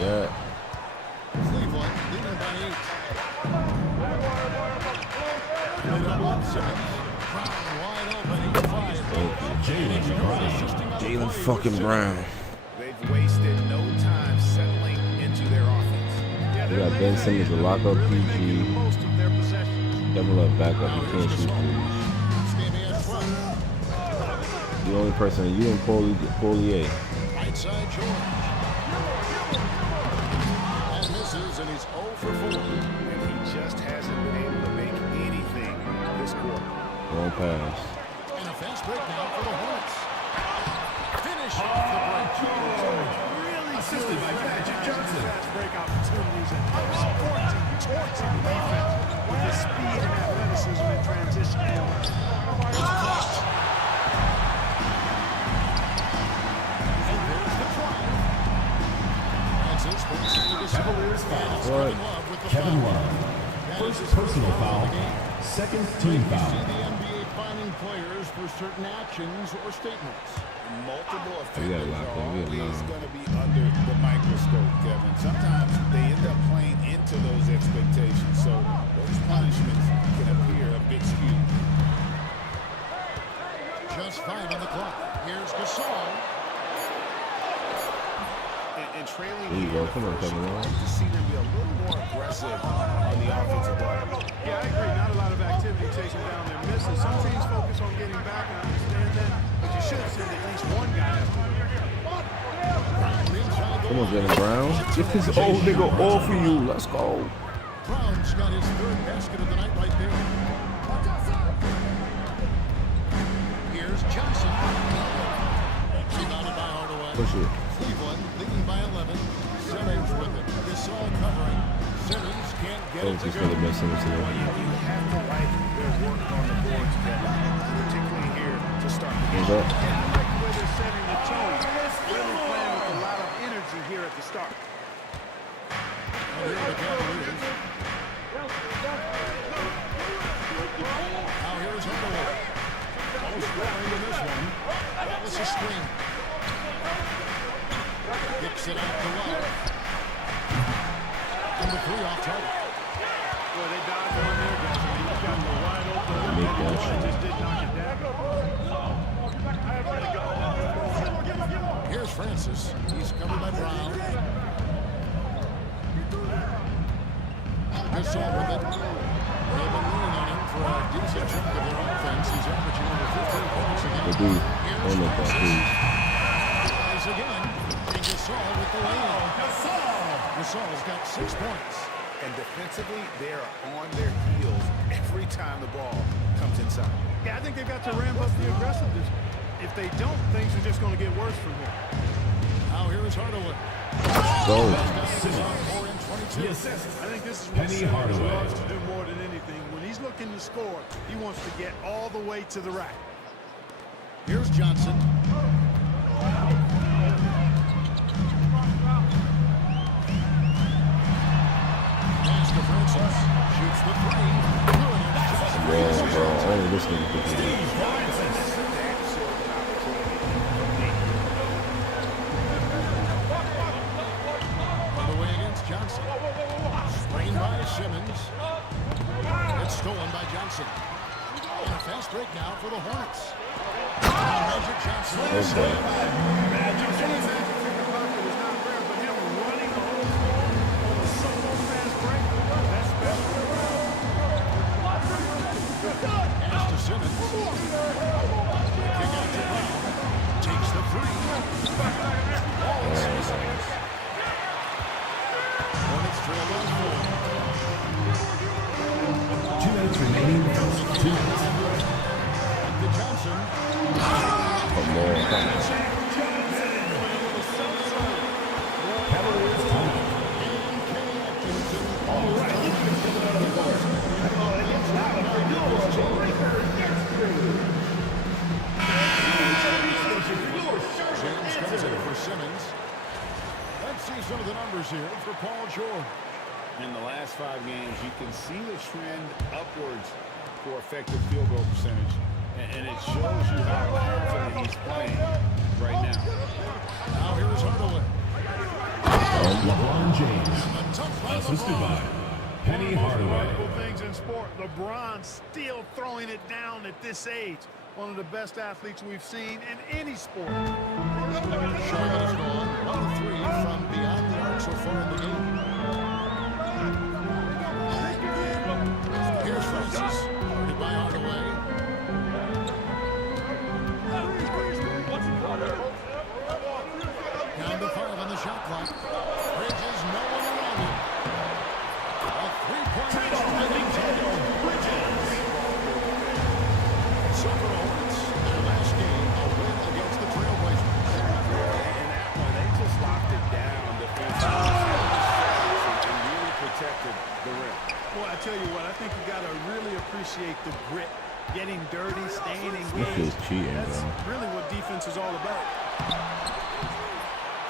Yeah. Cleveland leading by 8. Jalen fucking Brown. They've wasted no time settling into their offense. We got Ben Simmons to lock up PG. Double up, back up. You can't shoot threes. The only person, you and Polier. Right side George. And misses, and he's 0 for 4. And he just hasn't been able to make anything this quarter. Wrong pass. And a fast break now for the Hornets. Finish off the break. Really assisted by Magic Johnson. Fast break opportunities and torching defense with his speed and athleticism in transition. What? Kevin Love. First personal foul. Second team foul. The NBA fining players for certain actions or statements. Multiple offenders are We always going to be under the microscope, Kevin. Sometimes they end up playing into those expectations, so those punishments can appear a bit skewed. Just 5 on the clock. Here's Gasol. And trailing There you go. Come on, Kevin Love. to see them be a little more aggressive on the offensive glass. Yeah, I agree. Not a lot of activity chasing down their misses. Some teams focus on getting back, and I understand that, but you should send at least one guy. Come on, Jalen Brown. Get this old nigga off of you. Let's go. Brown's got his 3rd basket of the night right there. Here's Johnson. Rebounded by Hardaway. Push it. Cleveland leading by 11. Simmons with it. Gasol covering. Simmons can't get it to go. Gonna miss him today. You have to like their work on the boards, Kevin, particularly here to start the game. Hands up. I like the way they're setting the tone. Really playing with a lot of energy here at the start. And here are the Cavaliers. screen. Kicks it out to Love. And the 3 off target. Boy, they dodged on there, guys. I mean, you got the wide open. Just did knock it down. Here's Francis. He's covered by Brown. Gasol with it. They've been leaning on him for a decent chunk of their offense. He's averaging over 15 points a game. Here's again. And Gasol with the lane. Gasol's got 6 points. And defensively, they are on their heels every time the ball comes inside. Yeah, I think they've got to ramp up the aggressiveness. If they don't, things are just going to get worse from here. Now here is Hardaway. I think this is what Simmons loves to do more than anything. When he's looking to score, he wants to get all the way to the rack. Here's Johnson. Pass to Francis. Shoots the 3. On the way against Johnson. Screen by Simmons. It's stolen by Johnson. And a fast break now for the Hornets. Magic Johnson. Magic Johnson. The pocket is not fair, but him running on a solo fast break, that's special. Pass to Simmons. Kick out to Brown. Takes the 3. Hornets trail by 4. 2 minutes remaining. 2 minutes. To Johnson. Cavaliers time. James comes in for Simmons. Let's see some of the numbers here for Paul George. In the last 5 games, you can see the trend upwards for effective field goal percentage. And it shows you how confident he's playing right now. Now here's Hardaway. LeBron James. Assisted by Penny Hardaway. Wonderful things in sport. LeBron still throwing it down at this age. One of the best athletes we've seen in any sport. Sharman is gone. 1 of 3 from beyond the arc so far in the game. Here's Francis. Guarded by Hardaway. Down to 5 on the shot clock. Bridges, no one around him. A 3-point Bridges. So for the Hornets, their last game, a win against the Trailblazers. In that one, they just locked it down defensively and really protected the rim. Boy, I tell you what, I think you got to really appreciate the grit. Getting dirty, staying engaged. That's really what defense is all about.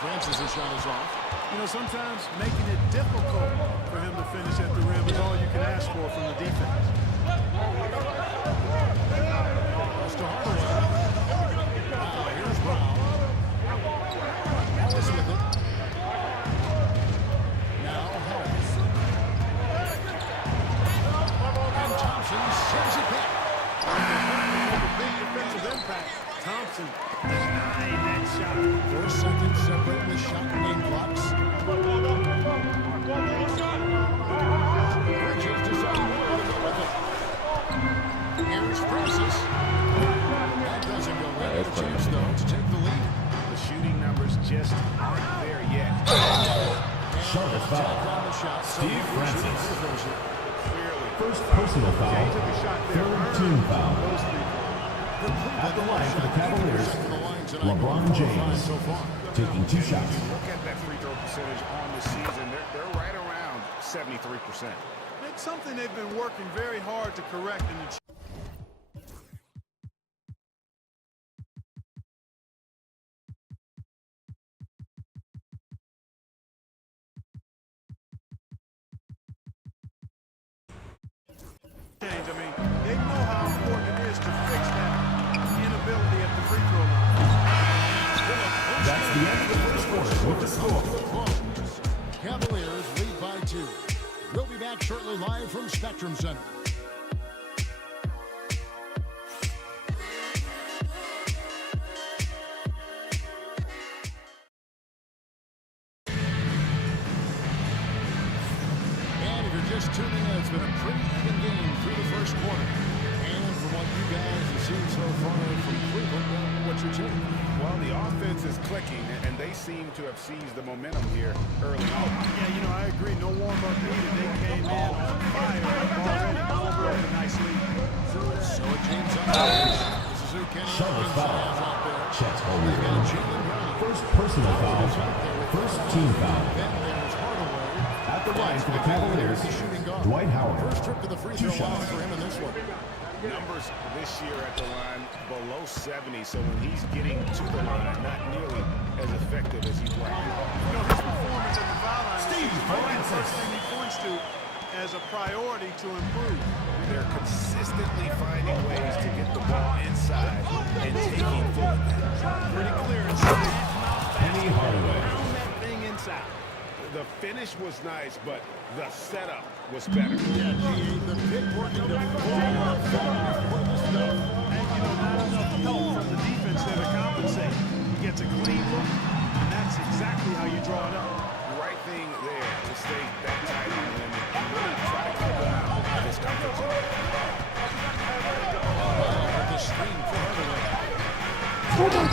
Francis' shot is off. You know, sometimes making it difficult for him to finish at the rim is all you can ask for from the defense. Pass to Hardaway. Here's Brown. Ellis with it. Now Harris. And Thompson sends it back. Big defensive impact. Thompson denied that shot. 4 seconds separate the shot and game clocks. Bridges deciding where to go with it. Here's Francis. That doesn't go in. A chance, though, to take the lead. The shooting numbers just aren't there yet. Charlotte foul. Steve Francis. First personal foul. Third team foul. At the line for the Cavaliers, LeBron James taking 2 shots. Look at that free throw percentage on the season. They're right around 73%. It's something they've been working very hard to correct in the change. I mean, they know how important it is to fix that inability at the free throw line. That's the end of the first quarter with the score. Cavaliers lead by 2. We'll be back shortly live from Spectrum Center. And if you're just tuning in, it's been a pretty even game through the first quarter. And from what you guys have seen so far from Cleveland, what's your take? Well, the offense is clicking, and they seem to have seized the momentum here early on. Yeah, you know, I agree. No warm-up needed. They came in on fire. Already over a nice lead. So James on this is who Kenny Charlotte foul. out there. Chet They Holmgren. got Jalen Brown. First personal foul. First team foul. Then there's Hardaway. At the line for the Cavaliers, Shooting guard. Dwight Howard. First trip to the free throw line for him in this one. Numbers this year at the line below 70, so when he's getting to the line, not nearly as effective as he'd like. You know, his performance at the foul line is the first thing he points to as a priority to improve. They're consistently finding ways to get the ball inside and taking full advantage. Pretty clear. It's Penny Hardaway. that thing inside. The finish was nice, but the setup was better. Yeah, the pick working to pull this stuff. And, you know, not enough help from the defense there to compensate. He gets a clean look, and that's exactly how you draw it up. Right thing there to stay that tight on the limit and really try to keep them out of his comfort zone. With the screen for Hardaway. Bridges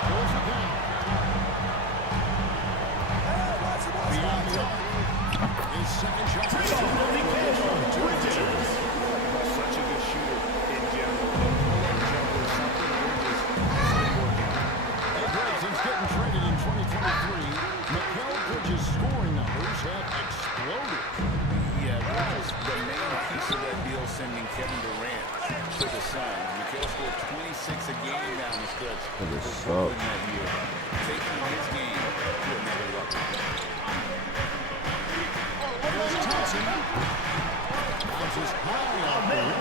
pulls it down. Beyond the arc. His second shot. Such a good shooter in general. Since getting traded in 2023, Mikal Bridges' scoring numbers have exploded. Yeah, that was the main piece of that deal, sending Kevin Durant to the Suns. Mikal scored 26 a game down the stretch for Brooklyn that year, taking his game to another level. Here's Thompson. Bounces high off the rim.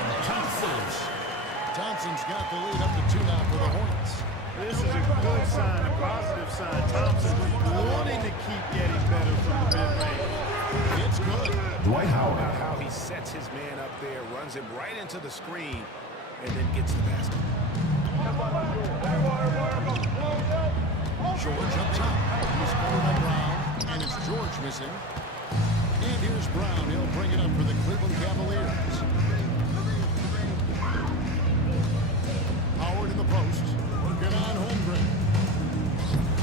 Thompson's got the lead up to 2 now for the Hornets. This is a good sign, a positive sign. Thompson wanting to keep getting better from the mid-range. It's good. Dwight Howard. How he sets his man up there, runs him right into the screen, and then gets the basket. George up top. He's covered by Brown, and it's George missing. And here's Brown. He'll bring it up for the Cleveland Cavaliers. Howard in the post. Working on Holmgren.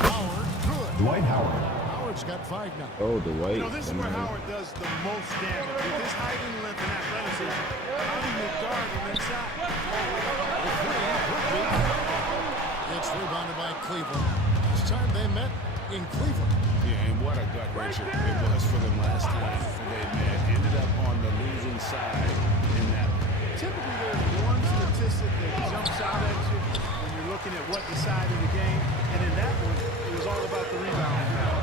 Howard, good. Dwight Howard. Howard's got 5 now. Oh, Dwight. You know, this is where Howard does the most damage. With his height and length and athleticism, how do you guard him inside? It's rebounded by Cleveland. This time they met in Cleveland. Yeah, and what a gut wrencher it was for them last time they met. Ended up on the losing side in that. Typically, there's one statistic that jumps out at you when you're looking at what decided the game, and in that one, it was all about the rebound. You know,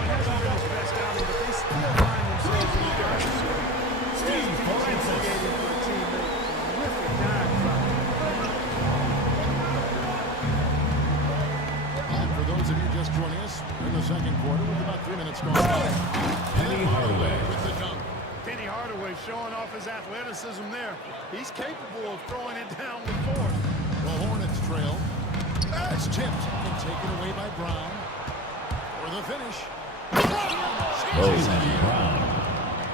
it hasn't been his best outing, but they still find themselves in the dark. Steve differentiated for a teammate. Terrific dime drop. And for those of you just joining us, we're in the second quarter with about 3 minutes gone. Penny Hardaway. With the dunk. Penny Hardaway showing off his athleticism there. He's capable of throwing it down with force. The Hornets trail. It's tipped and taken away by Brown. For the finish. Brown.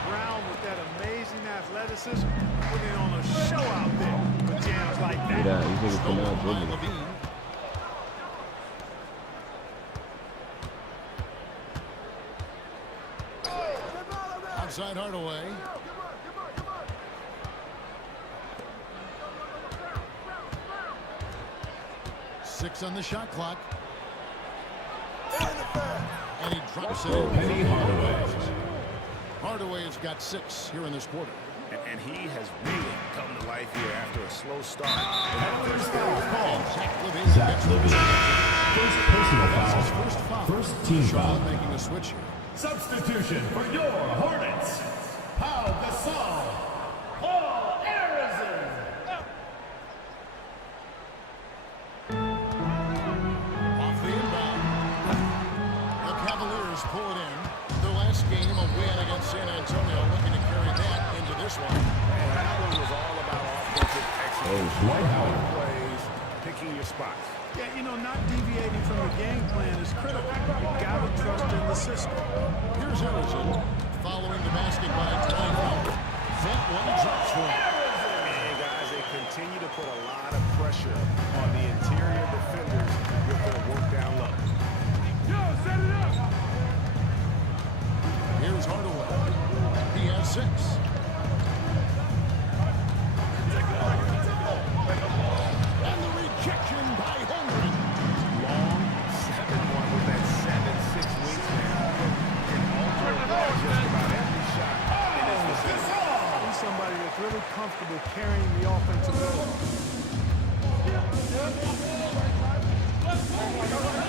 Brown with that amazing athleticism, putting on a show out there with jams like that. Yeah, these niggas coming out Stolen by dribbling. Levine. Outside Hardaway. Six on the shot clock. And he drops it in. Penny Hardaway. Hardaway has got 6 here in this quarter. And he has really come to life here after a slow start. Zach Levine. Zach Levine. First personal foul. First foul. First team foul. Charlotte making a switch here. Substitution for your Hornets. Pau Gasol. Paul Arizin. Dwight Howard. Plays, picking your spots. Yeah, you know, not deviating from the game plan is critical. You gotta trust in the system. Here's Harrison following the basket by Dwight Howard. That one drops for him. And guys, they continue to put a lot of pressure on the interior defenders with their work down low. Yo, set it up! Here's Hardaway. He has 6. And the rejection by Holmgren. Long 7-1 with that 7'6" wingspan. And alter just about every shot in his vicinity. He's somebody that's really comfortable carrying the offensive load.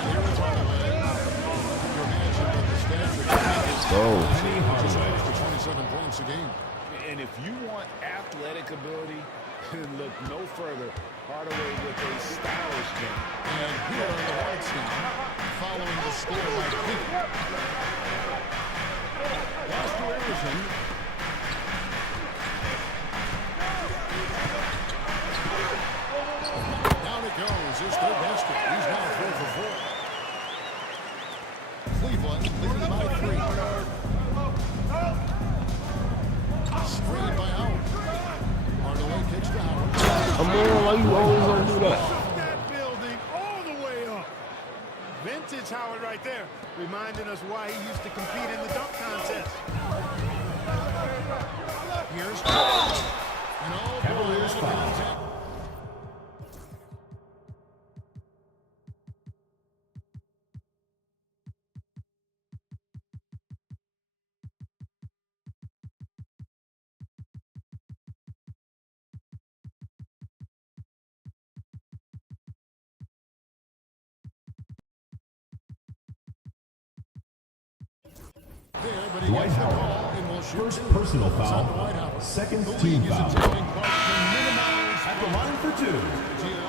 Here's Hardaway. You imagine that the stats are just close to 27 points a game. And if you want athletic ability, then look no further. Hardaway with a stylish game. And here on the right side, following the score by Pete. Last to Harrison. Down it goes. His third basket. He's now 4 for 4. Cleveland leading by 3. Screen by Howard. Hardaway kicks to Howard. Why you always gonna do that? That building all the way up. Vintage Howard right there, reminding us why he used to compete in the dunk contest. Here's Cavaliers foul. Dwight Howard. First personal foul. Second team foul. At the line for 2.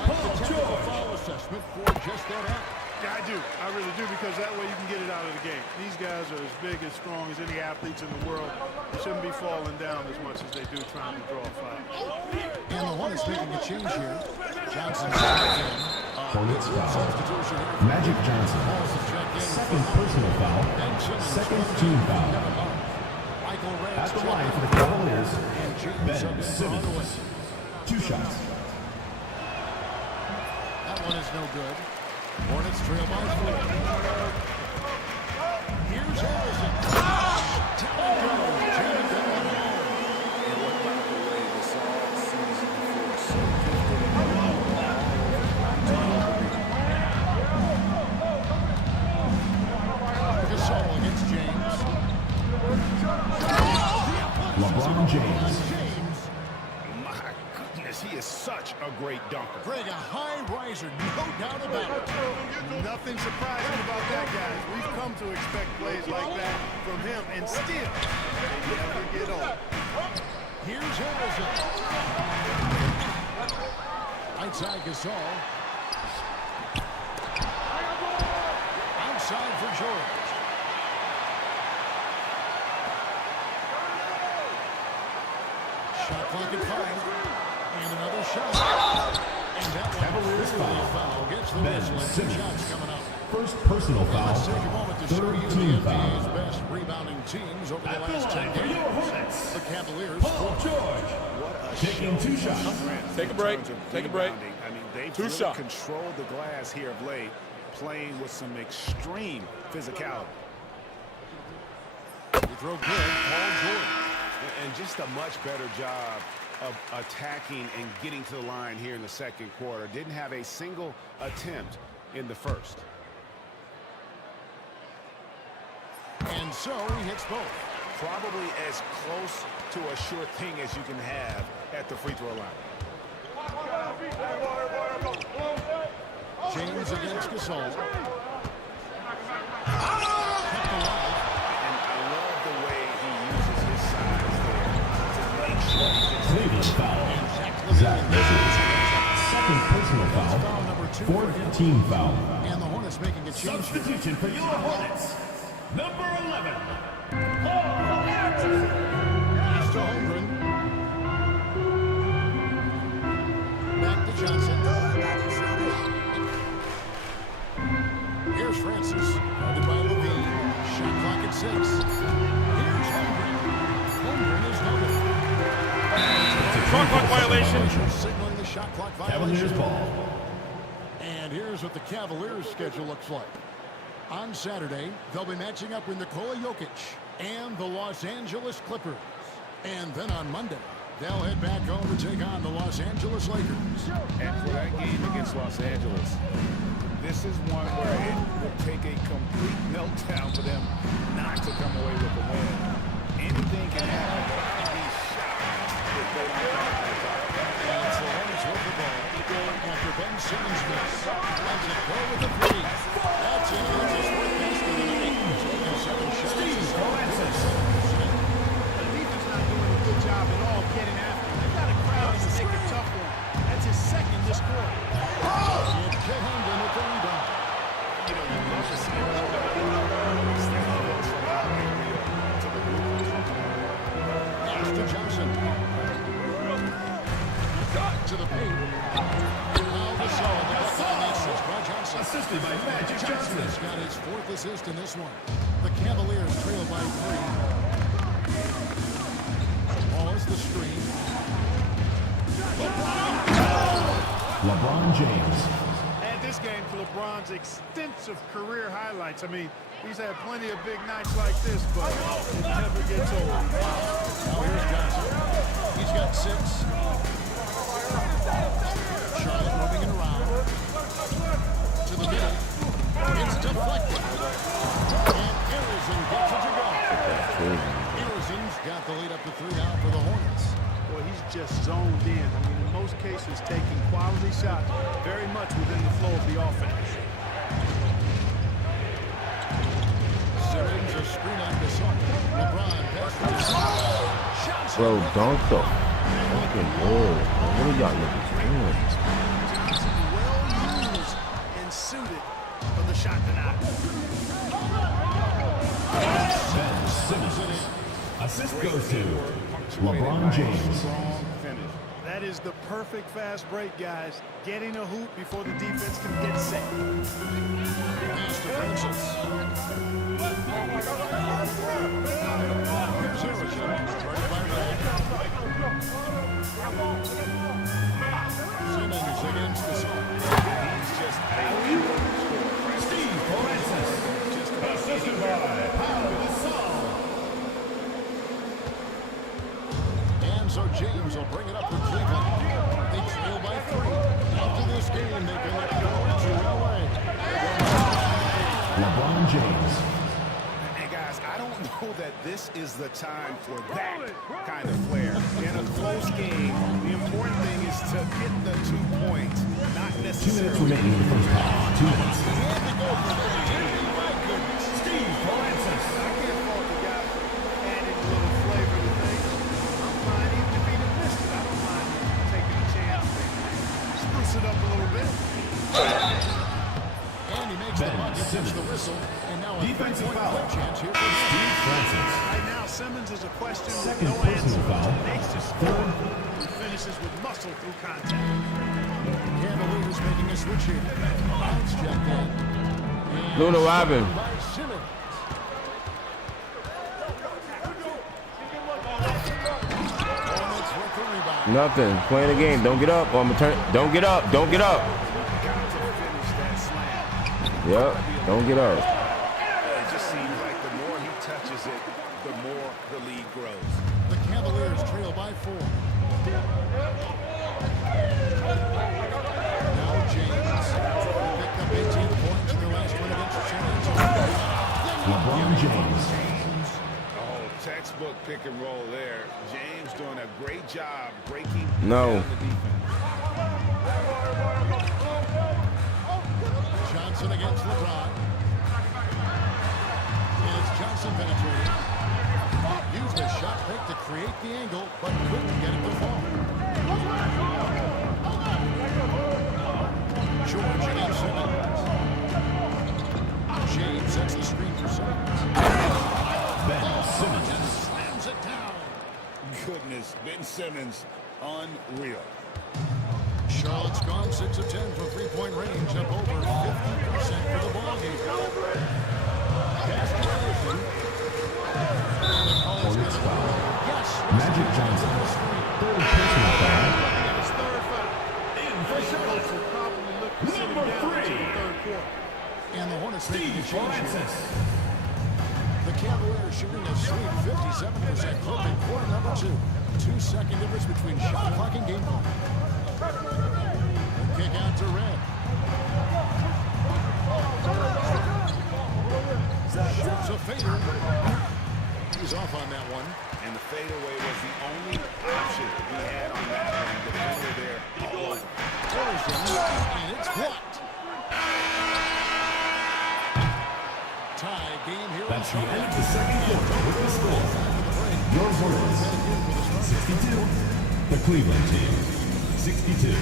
Paul George. Assessment for just that act. Yeah, I do. I really do, because that way you can get it out of the game. These guys are as big and strong as any athletes in the world. They shouldn't be falling down as much as they do trying to draw a foul. And the Hornets making a change here. Johnson Hornets foul. Magic Johnson. Second personal foul. Second team foul. At the line for the Cavaliers, Ben Simmons. 2 shots. That one is no good. Hornets trail by 4. Here's Harrison. Down it goes. James got one home. And what about the way this all season before? So gifted and Gasol against James. LeBron James. My goodness, he is such a great dunker. Greg, a high riser, no doubt about it. Nothing surprising about that, guys. We've come to expect plays like that from him, and still, they never get old. Here's Harrison. Outside Gasol. Outside for George. Shot clock at 5. And another shot. And that one Cavaliers foul gets the whistle. 2 shots coming up. First personal foul. Let's take a moment to show you Third the team NBA's foul. best rebounding teams over the At the last 10 line for games. your Hornets, The Cavaliers. Paul George. Taking 2 shots. Take a break. Take a break. I mean, they've 2 really shots. controlled the glass here of late, playing with some extreme physicality. You throw good, Paul George. And just a much better job of attacking and getting to the line here in the second quarter. Didn't have a single attempt in the first. And so he hits both. Probably as close to a sure thing as you can have at the free throw line. James against Gasol. And I love the way he uses his size there to make sure he's Cleveland foul. Zach Richards. Second personal foul. Fourth team foul. And the Hornets making a change. Substitution for your Hornets. Number 11. He's to Holmgren. shot clock violation. Signaling the shot clock Cavaliers violation. ball. And here's what the Cavaliers' schedule looks like. On Saturday, they'll be matching up with Nikola Jokic and the Los Angeles Clippers. And then on Monday, they'll head back home to take on the Los Angeles Lakers. And for that game against Los Angeles, this is one where it would take a complete meltdown for them not to come away with the win. Anything can happen, but I'd be shocked if they don't come out on top. And so Hornets with the ball after Ben Simmons miss. Lets it go with the three. That's it. That's his fourth basket of the night. Taking 7 shots. The defense not doing a good job at all getting after him. They've got a crowd to make it tough for him. That's his second this quarter. And Jay Hendon with the rebound. You know, you love to see it. To Johnson. To the paint. Now the Solid. The assist by Johnson. Assisted by Magic Johnson. He's got his 4th assist in this one. The Cavaliers trail by 3. Pause the screen. LeBron James. Add this game to LeBron's extensive career highlights. I mean, he's had plenty of big nights like this, but it never gets old. Now here's Johnson. He's got 6. Charlotte moving it around. To the middle. It's deflected. And Harrison gets it to go. Harrison's got the lead up to 3 now for the Hornets. Boy, he's just zoned in. I mean, in most cases, taking quality shots very much within the flow of the offense. Simmons a screen on the song. LeBron passes. Bro, dunk the fucking ball. What are y'all niggas doing? Johnson well used and suited for the shot tonight. Ben Simmons. Assist goes to LeBron James. That is the perfect fast break, guys. Getting a hoop before the defense can get set. Pass to Francis. Here's Harrison. Right by Red. Simmons against the zone. He's just Steve Francis. Assisted by Pau Gasol. And so James will bring it up for Cleveland. They trail by 3. After this game, they can let go to LA. LeBron James. And guys, I don't know that this is the time for that kind of flair. In a close game, the important thing is to get the 2 points, not 2 necessarily. minutes remaining in the first half. 2 minutes. Steve Francis. I can't fault the guy for adding a little flavor to things. I'm fine, even if he didn't miss it. I don't mind taking a chance to spruce it up a little bit. And he makes the bucket, gets the whistle, and now a Defensive foul. chance here for Steve Francis. Right now, Simmons is a question with Second no personal answer. foul. Tenacious scorer who finishes with muscle through contact. Cavaliers making a switch here. Bounce checked in. Luna Robin. By Simmons. Hornets with the rebound. Nothing. Playing the game. Don't get up. Or I'm gonna turn. Don't get up. Don't get up. Yep. Don't get up. It just seems like the more he touches it, the more the lead grows. The Cavaliers trail by 4. Now James picked up 18 points in their last win against San Antonio. LeBron James. Oh, textbook pick and roll there. James doing a great job breaking No. down the defense. Johnson against LeBron. And it's Johnson penetrating. Used a shot fake to create the angle, but couldn't get it to fall. George against Simmons. James sets the screen for Simmons. Ben Simmons. Slams it down. Goodness, Ben Simmons, unreal. Charlotte's gone 6 of 10 from 3-point range, up over 50% for the ball game. Pass to Harrison. Hornets foul. Yes. Magic Johnson. third personal foul. His third foul. Coach will probably look to sit him down into the third quarter. And the Hornets making a change here. The Cavaliers shooting a sweet 57% clip in quarter number 2. 2-second difference between shot clock and game clock. The kick out to Red. Shoots a fader. He's off on that one. And the fadeaway was the only option he had on that one. The defender there all over. And it's blocked. Tie game here. That's the end of the second quarter with the score. Your Hornets, 62. The Cleveland team, 62.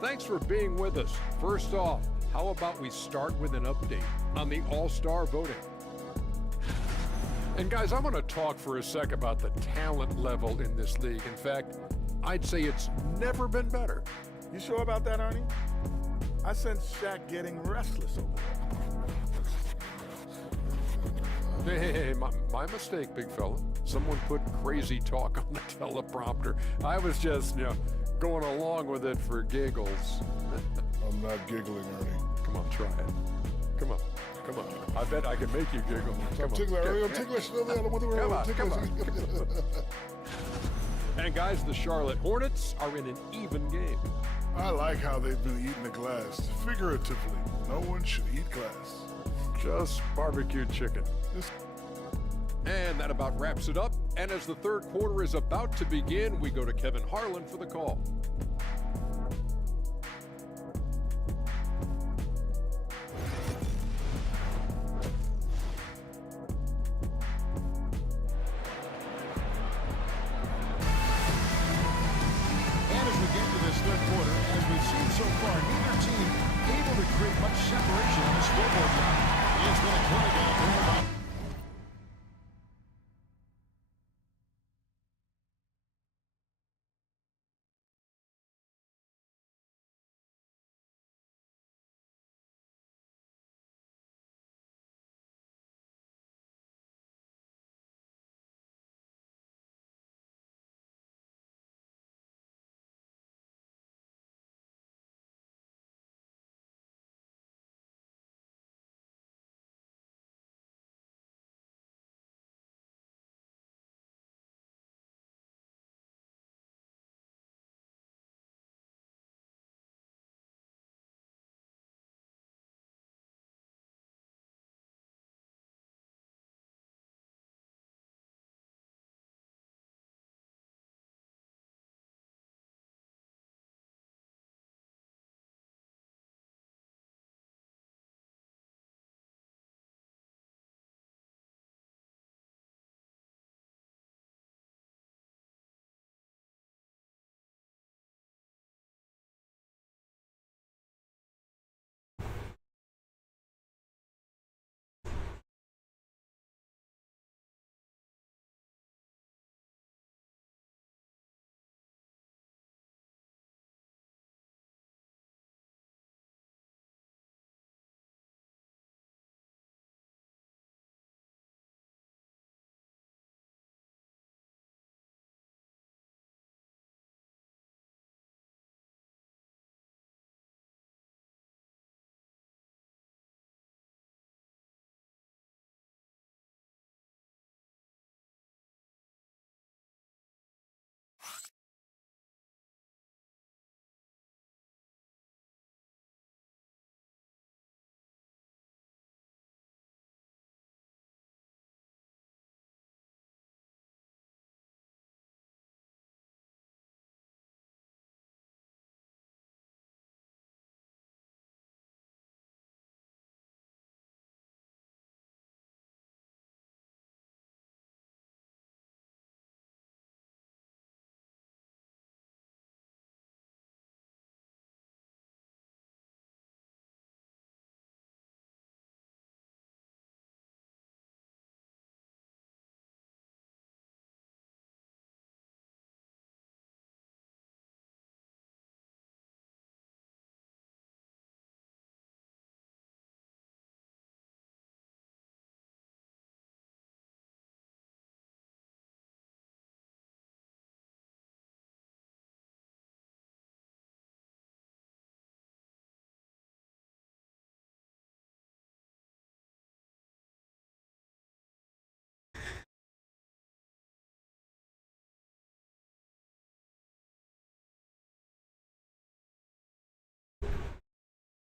Thanks for being with us. First off, how about we start with an update on the All-Star voting? And guys, I want to talk for a sec about the talent level in this league. In fact, I'd say it's never been better. You sure about that, Ernie? I sense Shaq getting restless over there. Hey, my mistake, big fella. Someone put crazy talk on the teleprompter. I was just, going along with it for giggles. I'm not giggling, Ernie. Come on, try it. Come on. I bet I can make you giggle. I'm ticklish. I'm ticklish. Come on. And guys, the Charlotte Hornets are in an even game. I like how they've been eating the glass. Figuratively, no one should eat glass. Just barbecued chicken. And that about wraps it up. And as the third quarter is about to begin, we go to Kevin Harlan for the call. And as we get to this third quarter, as we've seen so far, neither team able to create much separation on the scoreboard yet. It's been a clinic out there about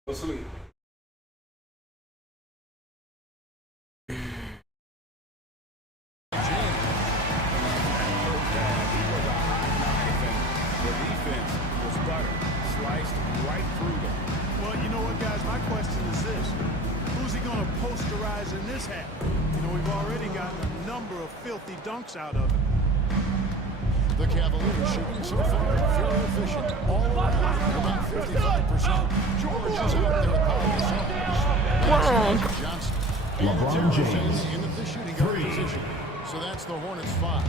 Go sleep. Well, you know what, guys? My question is this. Who's he going to posterize in this half? You know, we've already gotten a number of filthy dunks out of it. The Cavaliers shooting so far very efficient. All around, about 55%. George is out there at Paul Johnson. LeBron James. In the shooting guard position. So that's the Hornets 5.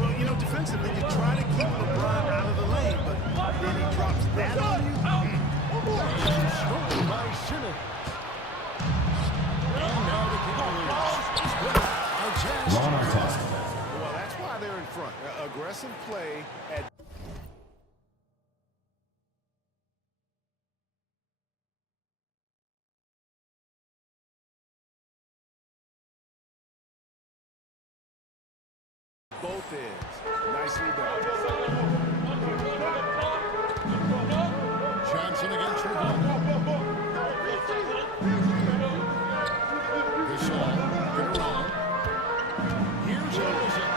Well, you know, defensively, you try to keep LeBron out of the lane, but then he drops that on you. Stolen by Simmons. And now the Cavaliers. Ron Artest. Well, that's why they're in front. Aggressive play at... both ends. Nicely done. Johnson against LeBron. Gasol, get around. Here's Harrison.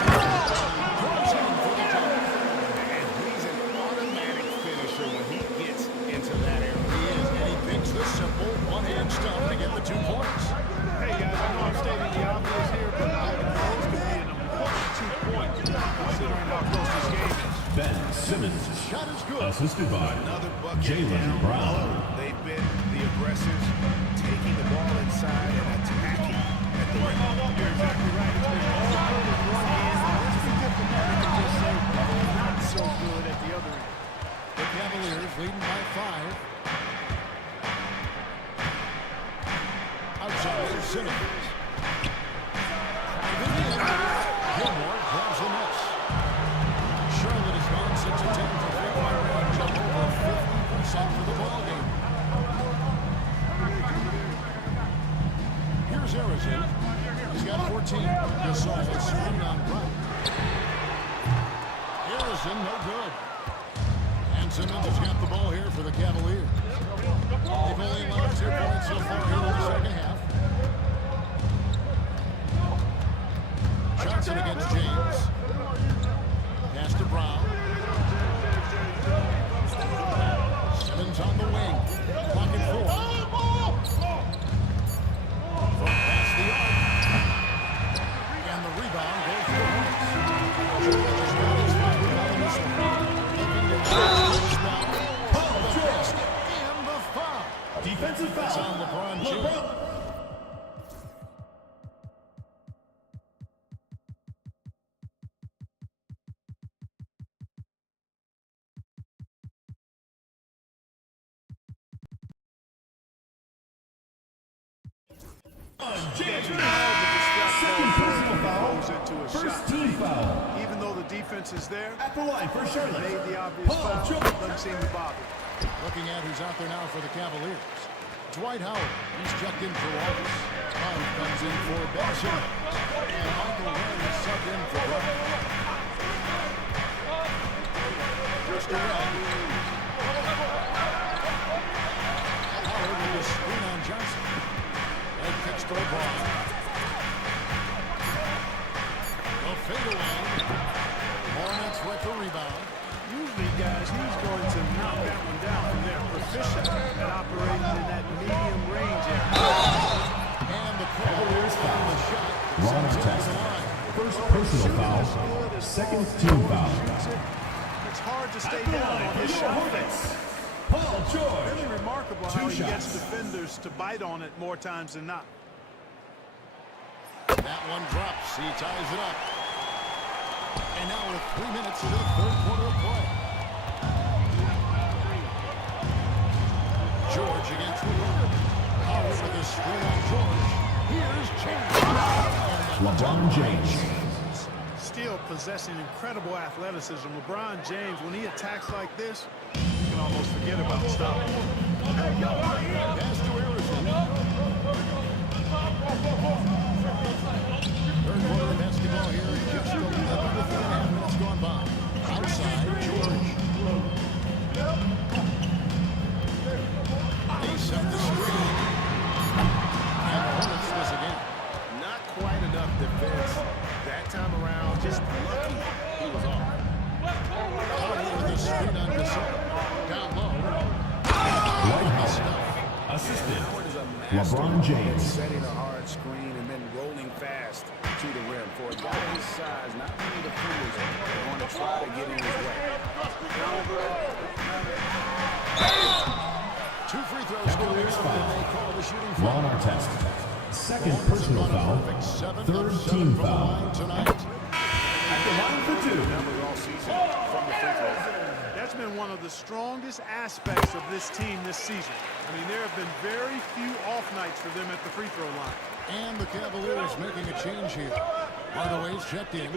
And he's an automatic finisher when he gets into that area. He is, and he picks the simple one-hand stump to get the 2 points. Hey, guys, I know I'm stating the obvious here, but those could be an important 2 points considering how close this game is. Ben Simmons. Shot is good. Assisted by Another bucket Jalen down Brown. low. They've been the aggressors, taking the ball inside and attacking at the rim. You're exactly right. It's been all good at one end. Let's be diplomatic and just say not so good at the other end. The Cavaliers leading by 5. Outside is Simmons. Gilmore grabs the miss. Charlotte has gone 6 of 10 for 3-point range and over 50% for the ball game. Here's Harrison. He's got 14. Gasol is screen on Brown. Harrison, no good. And Simmons has got the ball here for the Cavaliers. They've only allowed 2 points so far here in the second half. Johnson against James. Pass to Brown. Simmons on the wing. Clock at 4. From past the arc. And the rebound goes to the Hornets. George has got his first rebound in this one. Looking to this now. The fist and the foul. Defensive foul. It's on LeBron James. Second personal foul. First team foul. Even though the defense is there, At the line for Charlotte. made the obvious foul, doesn't seem to bother. Looking at who's out there now for the Cavaliers. Dwight Howard, he's checked in for Wallace. Hunt comes in for Benson. And Michael Redd is subbed in for Brown. Here's to Redd. Howard with a screen on Johnson. Redd kicks to LeBron. The fadeaway. Hornets with the rebound. Usually, guys, he's going to knock that one down from there. Proficient at operating in that medium range area. And the Cavaliers found the shot. Ron Artest. First personal foul. Second team foul. It's hard to stay down on his shot face. Paul George. Really remarkable how he gets defenders to bite on it more times than not. That one drops. He ties it up. And now with 3 minutes into the third quarter of play. George against LeBron. Howard with a screen on George. Here's James. LeBron James. Still possessing incredible athleticism. LeBron James, when he attacks like this, you can almost forget about stopping. Pass to Harrison. Third quarter of basketball here. Just 11.5 minutes gone by. Outside, George. He just lucky he was off. With the screen on Gasol. Down low. Assistant, LeBron James. Setting a hard screen and then rolling fast to the rim. For a guy his size, not many defenders are going to try to get in his way. 2 free throws. Cavaliers foul. They call the shooting foul. Ron Artest. Second personal foul. Third team foul. Tonight. At the line for 2. All season from the free throw. That's been one of the strongest aspects of this team this season. I mean, there have been very few off nights for them at the free throw line. And the Cavaliers making a change here. Hardaway's checked in.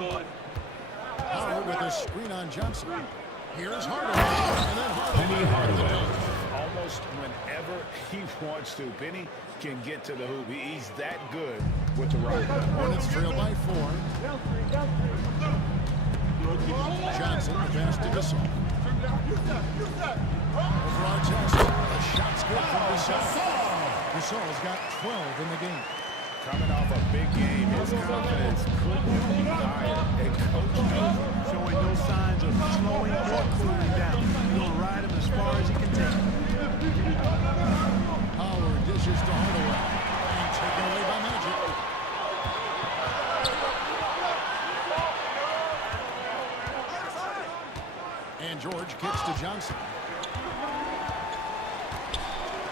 Howard with a screen on Johnson. Here's Hardaway. And then Hardaway. Almost whenever he wants to. Penny can get to the hoop. He's that good with the rock. Hornets trail by 4. Johnson, the pass to Gasol. Over on Johnson. The shot's good from Gasol. Gasol's got 12 in the game. Coming off a big game, his confidence couldn't be higher. And Coach knows it. Showing no signs of slowing or cooling down. He's going to ride him as far as he can take. Howard dishes to Hardaway. And taken away by Magic. And George kicks to Johnson.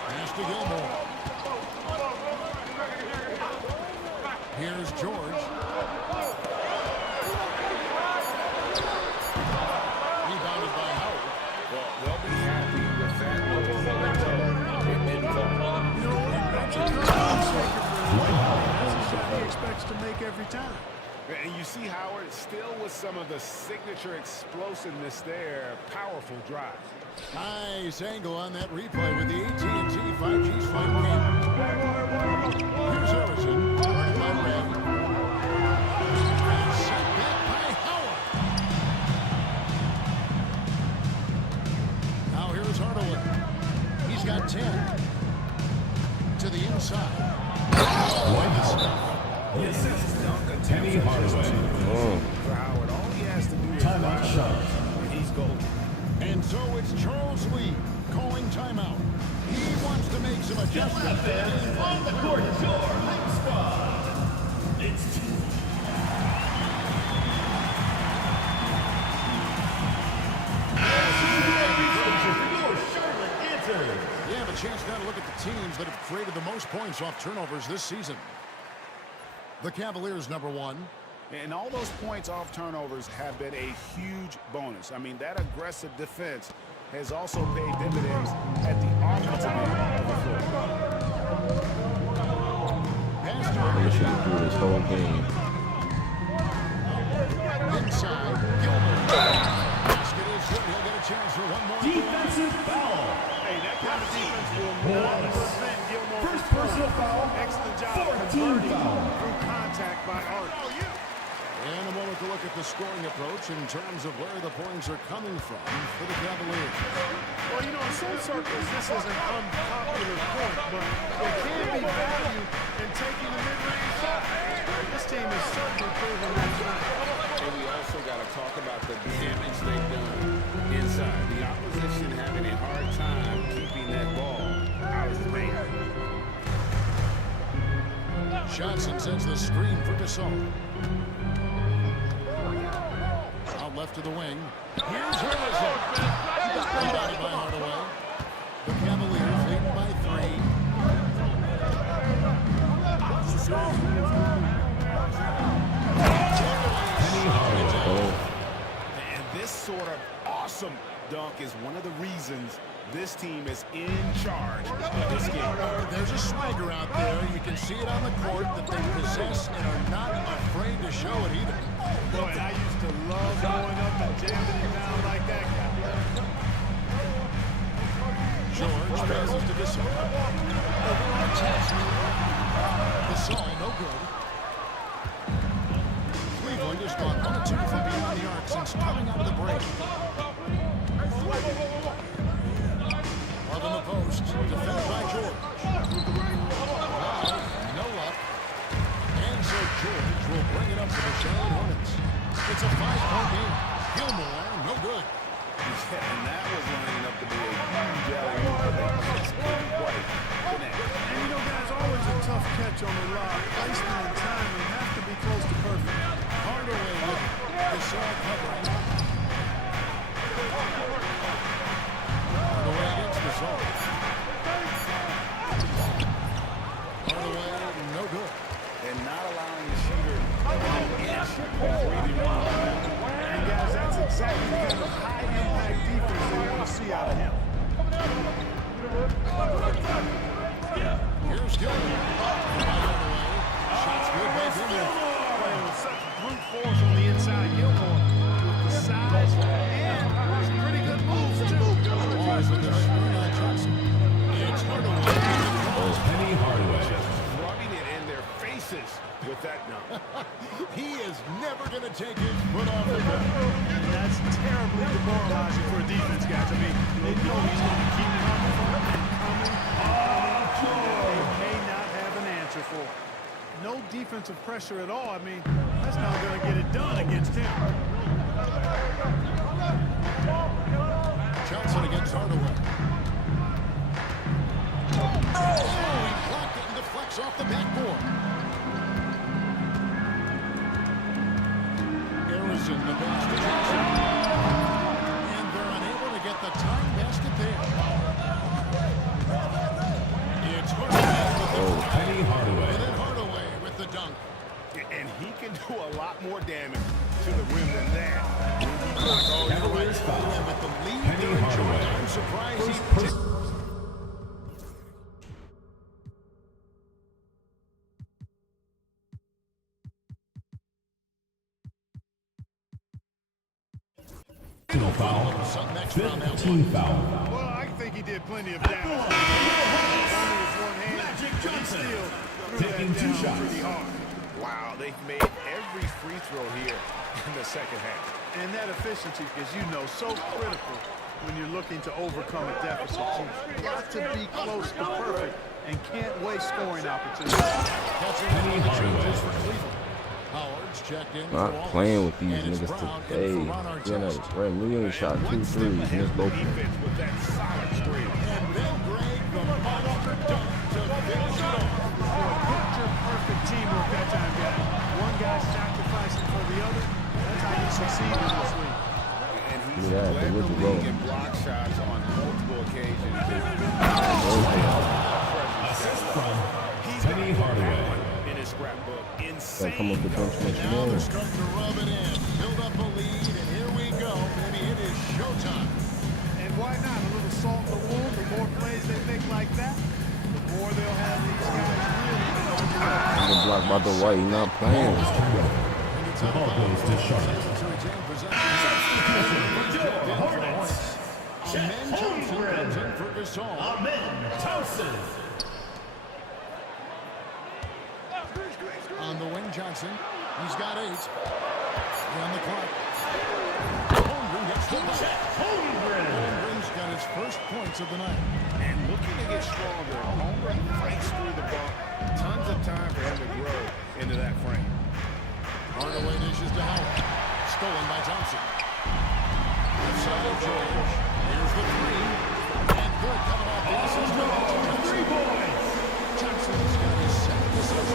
Pass to Gilmore. Here's George. Rebounded by Howard. Well, they'll be happy with that moving forward. It didn't fall. You know, that's a shot he expects to make every time. And you see Howard still with some of the signature explosiveness there. Powerful drive. Nice angle on that replay with the AT&T 5G Smart game. Here's Harrison. Turning by Red. And set back by Howard. Now here's Hardaway. He's got 10. To the inside. This is Penny Hardaway. For Howard, all he has to do is Timeout shot. He's golden. And so it's Charles Lee calling timeout. He wants to make some adjustments. On the court, your home squad. It's You have a chance now to look at the teams that have created the most points off turnovers this season. The Cavaliers, number 1. And all those points off turnovers have been a huge bonus. I mean, that aggressive defense has also paid dividends at the offensive end of the floor. They should do this whole game. Inside, Gilmore. Basket is good. He'll get a chance for one more. Defensive foul. Hey, that kind of defense will not prevent Gilmore. First personal foul. Excellent job Team converting foul. through contact by Art. And a moment to look at the scoring approach in terms of where the points are coming from for the Cavaliers. Well, you know, in some circles, this is an unpopular point, but there can be value in taking the mid-range shot. This team is certainly proven that tonight. And we also got to talk about the damage they've done inside. The opposition having a hard time keeping that ball out of the paint. Johnson sends the screen for Gasol. Out left to the wing. Here's Harrison. Rebounded by Hardaway. The Cavaliers lead by 3. And this sort of awesome dunk is one of the reasons this team is in charge of this game. There's a swagger out there. You can see it on the court that they possess and are not afraid to show it either. Boy, I used to love going up and jamming it down like that guy. George passes to Gasol. Gasol, no good. Cleveland has gone 1 of 2 from beyond the arc since coming out of the break. Love in the post, defended by George. No luck. And so George will bring it up for the Charlotte Hornets. It's a 5-point game. Gilmore, no good. And that was lining up to be a huge alley-oop, but they just couldn't quite connect. And you know, guys, always a tough catch on the lob. Placement and timing have to be close to perfect. Hardaway with Gasol covering. Hardaway against Gasol. Hardaway, no good. And not allowing the shooter an inch before he runs. And guys, that's exactly the kind of high-impact defense they want to see out of him. Here's Gilmore. Hardaway. Shots good by Gilmore. Playing with such brute force on the inside. Gilmore with the size and some pretty good moves, too. Balls with the screen on Johnson. It's Hardaway. Penny Hardaway. Just rubbing it in their faces with that dunk. He is never going to take his foot off the gun. And that's terribly demoralizing for a defense, guys. I mean, they know he's going to keep coming. They may not have an answer for it. No defensive pressure at all. I mean, that's not going to get it done against him. Johnson against Hardaway. Oh, he blocked it and deflects off the backboard. Harrison, the pass to Johnson. And they're unable to get the tying basket there. It's Hardaway. Penny Hardaway. And then Hardaway with the dunk. And he can do a lot more damage to the rim than that. Cavaliers foul. With the lead Penny they're enjoying. Hardaway. I'm surprised he Foul. Fifth team foul. Well, I think he did plenty of damage. Only with one hand, Magic but he Johnson. still threw Taking that 2 down shots. pretty hard. Wow, they've made every free throw here in the second half. And that efficiency, as you know, so critical when you're looking to overcome a deficit. You've got to be close to perfect and can't waste scoring opportunities. Penny Hardaway. Howard's checked in. Not playing with these niggas today. You know, Ray Williams shot 2 threes. Missed both. Defense with that solid screen. And then Greg, the monster dunk to finish it off. Picture-perfect teamwork that time, guys. One guy sacrificing for the other. That's how you succeed in this league. And he's Yeah, led the with the league roll. in block shots on multiple occasions. Assist from Penny Hardaway. In his scrapbook. Gotta come up with bunch much Now more. they're starting to rub it in. Build up a lead, and here we go. Maybe it is showtime. And why not? A little salt in the wound. The more plays they make like that, the more they'll have these guys really. He's blocked by the white. He's not playing. The ball goes to Charlotte. Hornets. Amen Johnson comes in for Gasol. Amen Thompson. On the wing, Johnson. He's got 8. On the clock. Holmgren gets the ball. Holmgren's got his first points of the night. And looking to get stronger, Holmgren fights through the ball. Tons of time for him to grow into that frame. Hardaway dishes to Howard. Stolen by Johnson. Left side of George. Here's the 3. And good coming off the assist. 3 points. Johnson's got his second assist.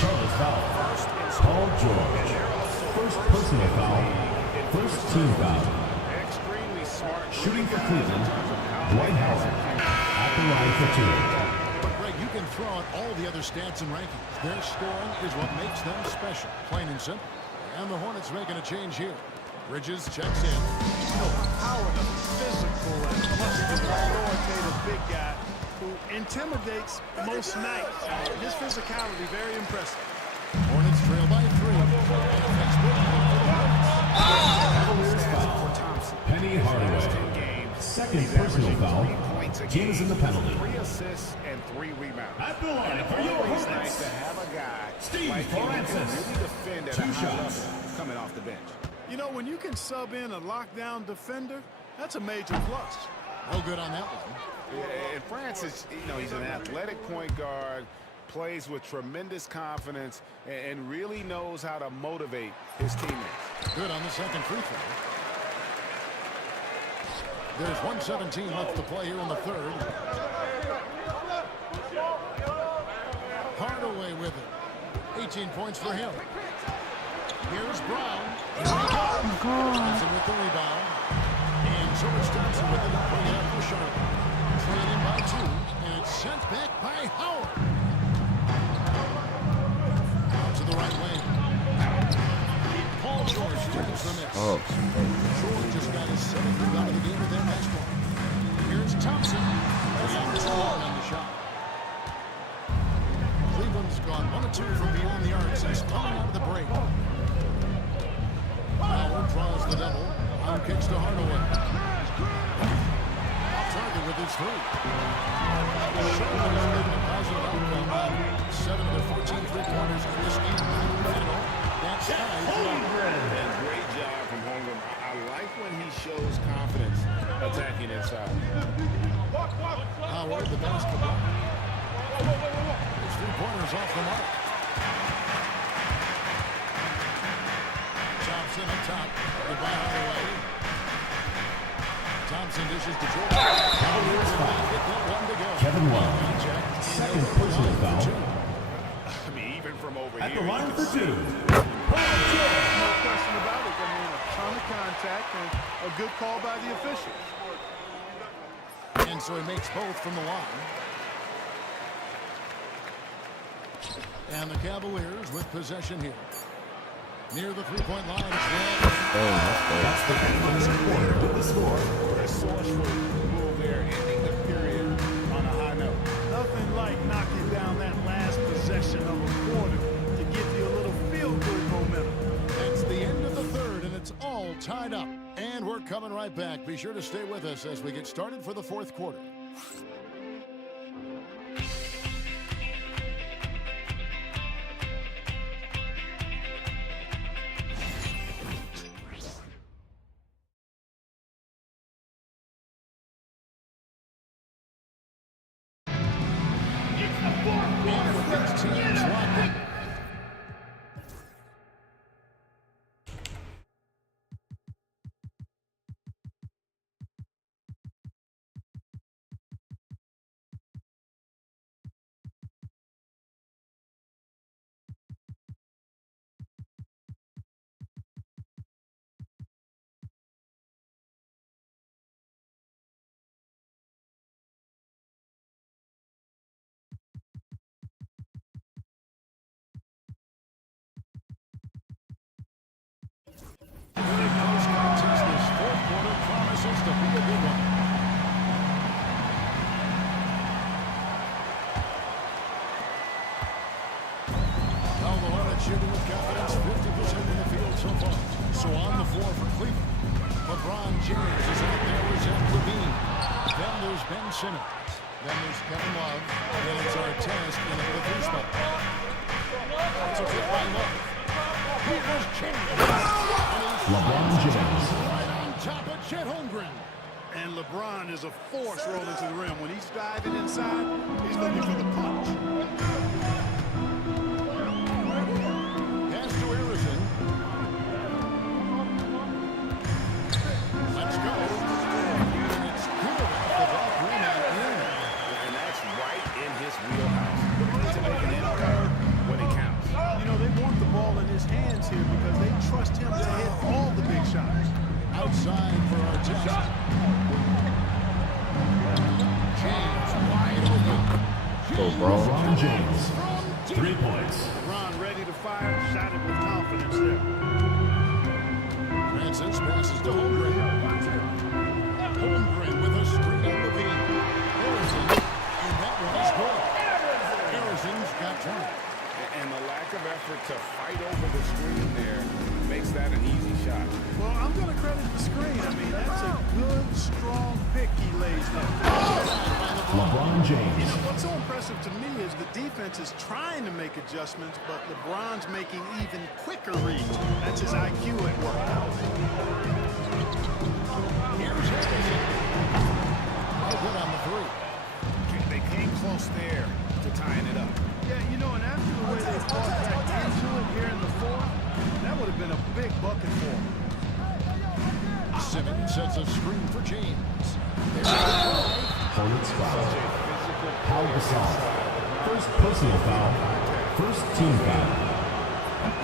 Charlotte foul. Paul George. First personal foul. First team foul. Extremely smart. Shooting for Cleveland, Dwight Howard. At the line for 2. But Greg, you can throw out all the other stats and rankings. Their scoring is what makes them special, plain and simple. And the Hornets making a change here. Bridges checks in. Howard, a physical and muscular, authoritative big guy who intimidates most nights. His physicality, very impressive. Hornets trail by 3. Cavaliers foul. Penny Hardaway. Second personal foul. James in the penalty. 3 assists and 3 rebounds. At the line for your It's nice Hornets. to have a guy Steve like him who can Francis. really defend at a 2 high shots. level coming off the bench. You know, when you can sub in a lockdown defender, that's a major plus. No good on that one. And Francis, he's an athletic point guard, plays with tremendous confidence, and really knows how to motivate his teammates. Good on the second free throw. There's 1:17 left to play here in the third. Hardaway with it. 18 points for him. Here's Brown. Here he goes. Johnson with the rebound. And so it's Johnson with it. Bring it up for Sharp. Trailing by 2. And it's sent back by Howard. Out to the right wing. Paul George turns the miss. George just got his 7th rebound of the game with that next one. Here's Thompson. And 2 on the shot. Cleveland's gone 1 of 2 from beyond the arc since coming out of the break. Howard draws the double. On kicks to Hardaway. Off target with his 3. Charlotte has given a positive outcome on 7 of their 14 three-pointers in this game. That's And great job from Holmgren. I like when he shows confidence attacking inside. Howard, the basketball. His 3-pointers off the mark. Thompson up top. Goodbye Hardaway. Thompson dishes to George. Kevin Love. Second personal foul. I mean, even from over At here. the line for 2. No question about it. I mean, a ton of contact and a good call by the officials. And so he makes both from the line. And the Cavaliers with possession here. Near the three-point line, it's That's the first quarter of the score. Resourceful move there, ending the period on a high note. Nothing like knocking down that last possession of a quarter to give you a little feel-good momentum. It's the end of the third, and it's all tied up. And we're coming right back. Be sure to stay with us as we get started for the fourth quarter. This fourth quarter promises to be a good one. Now the Hornets shooting with confidence, 50% in the field so far. So on the floor for Cleveland, LeBron James is out there with Zach LaVine. Then there's Ben Simmons. Then there's Kevin Love. Then it's our test in the fifth spot. That's a good by Love. Here's James. LeBron James. Right on top of Chet Holmgren. And LeBron is a force rolling to the rim. When he's diving inside, he's looking for the punch. Pass to Harrison. Let's go. And it's good off the back rim and in. And that's right in his wheelhouse. To make an impact when it counts. You know, they want the ball in his hands here because they trust him to hit all the big shots. Outside for our test. James wide open. Go, bro. LeBron James. 3 points. LeBron ready to fire, shot it with confidence there. Francis passes to Holmgren. Holmgren with a screen on the beat. Harrison, and that one is good. Harrison's got 20. And the lack of effort to fight over the screen there makes that an easy shot. Well, I'm going to credit the screen. I mean, that's a good, strong pick he lays there. LeBron James. You know, what's so impressive to me is the defense is trying to make adjustments, but LeBron's making even quicker reads. That's his IQ at work. Here's Harrison. good on the three. They came close there to tying it up. Yeah, you know, and after the way they fought back into it here in the fourth, that would have been a big bucket for them. Simmons sets a screen for James. Hornets foul. Pau Gasol. First personal foul. First team foul.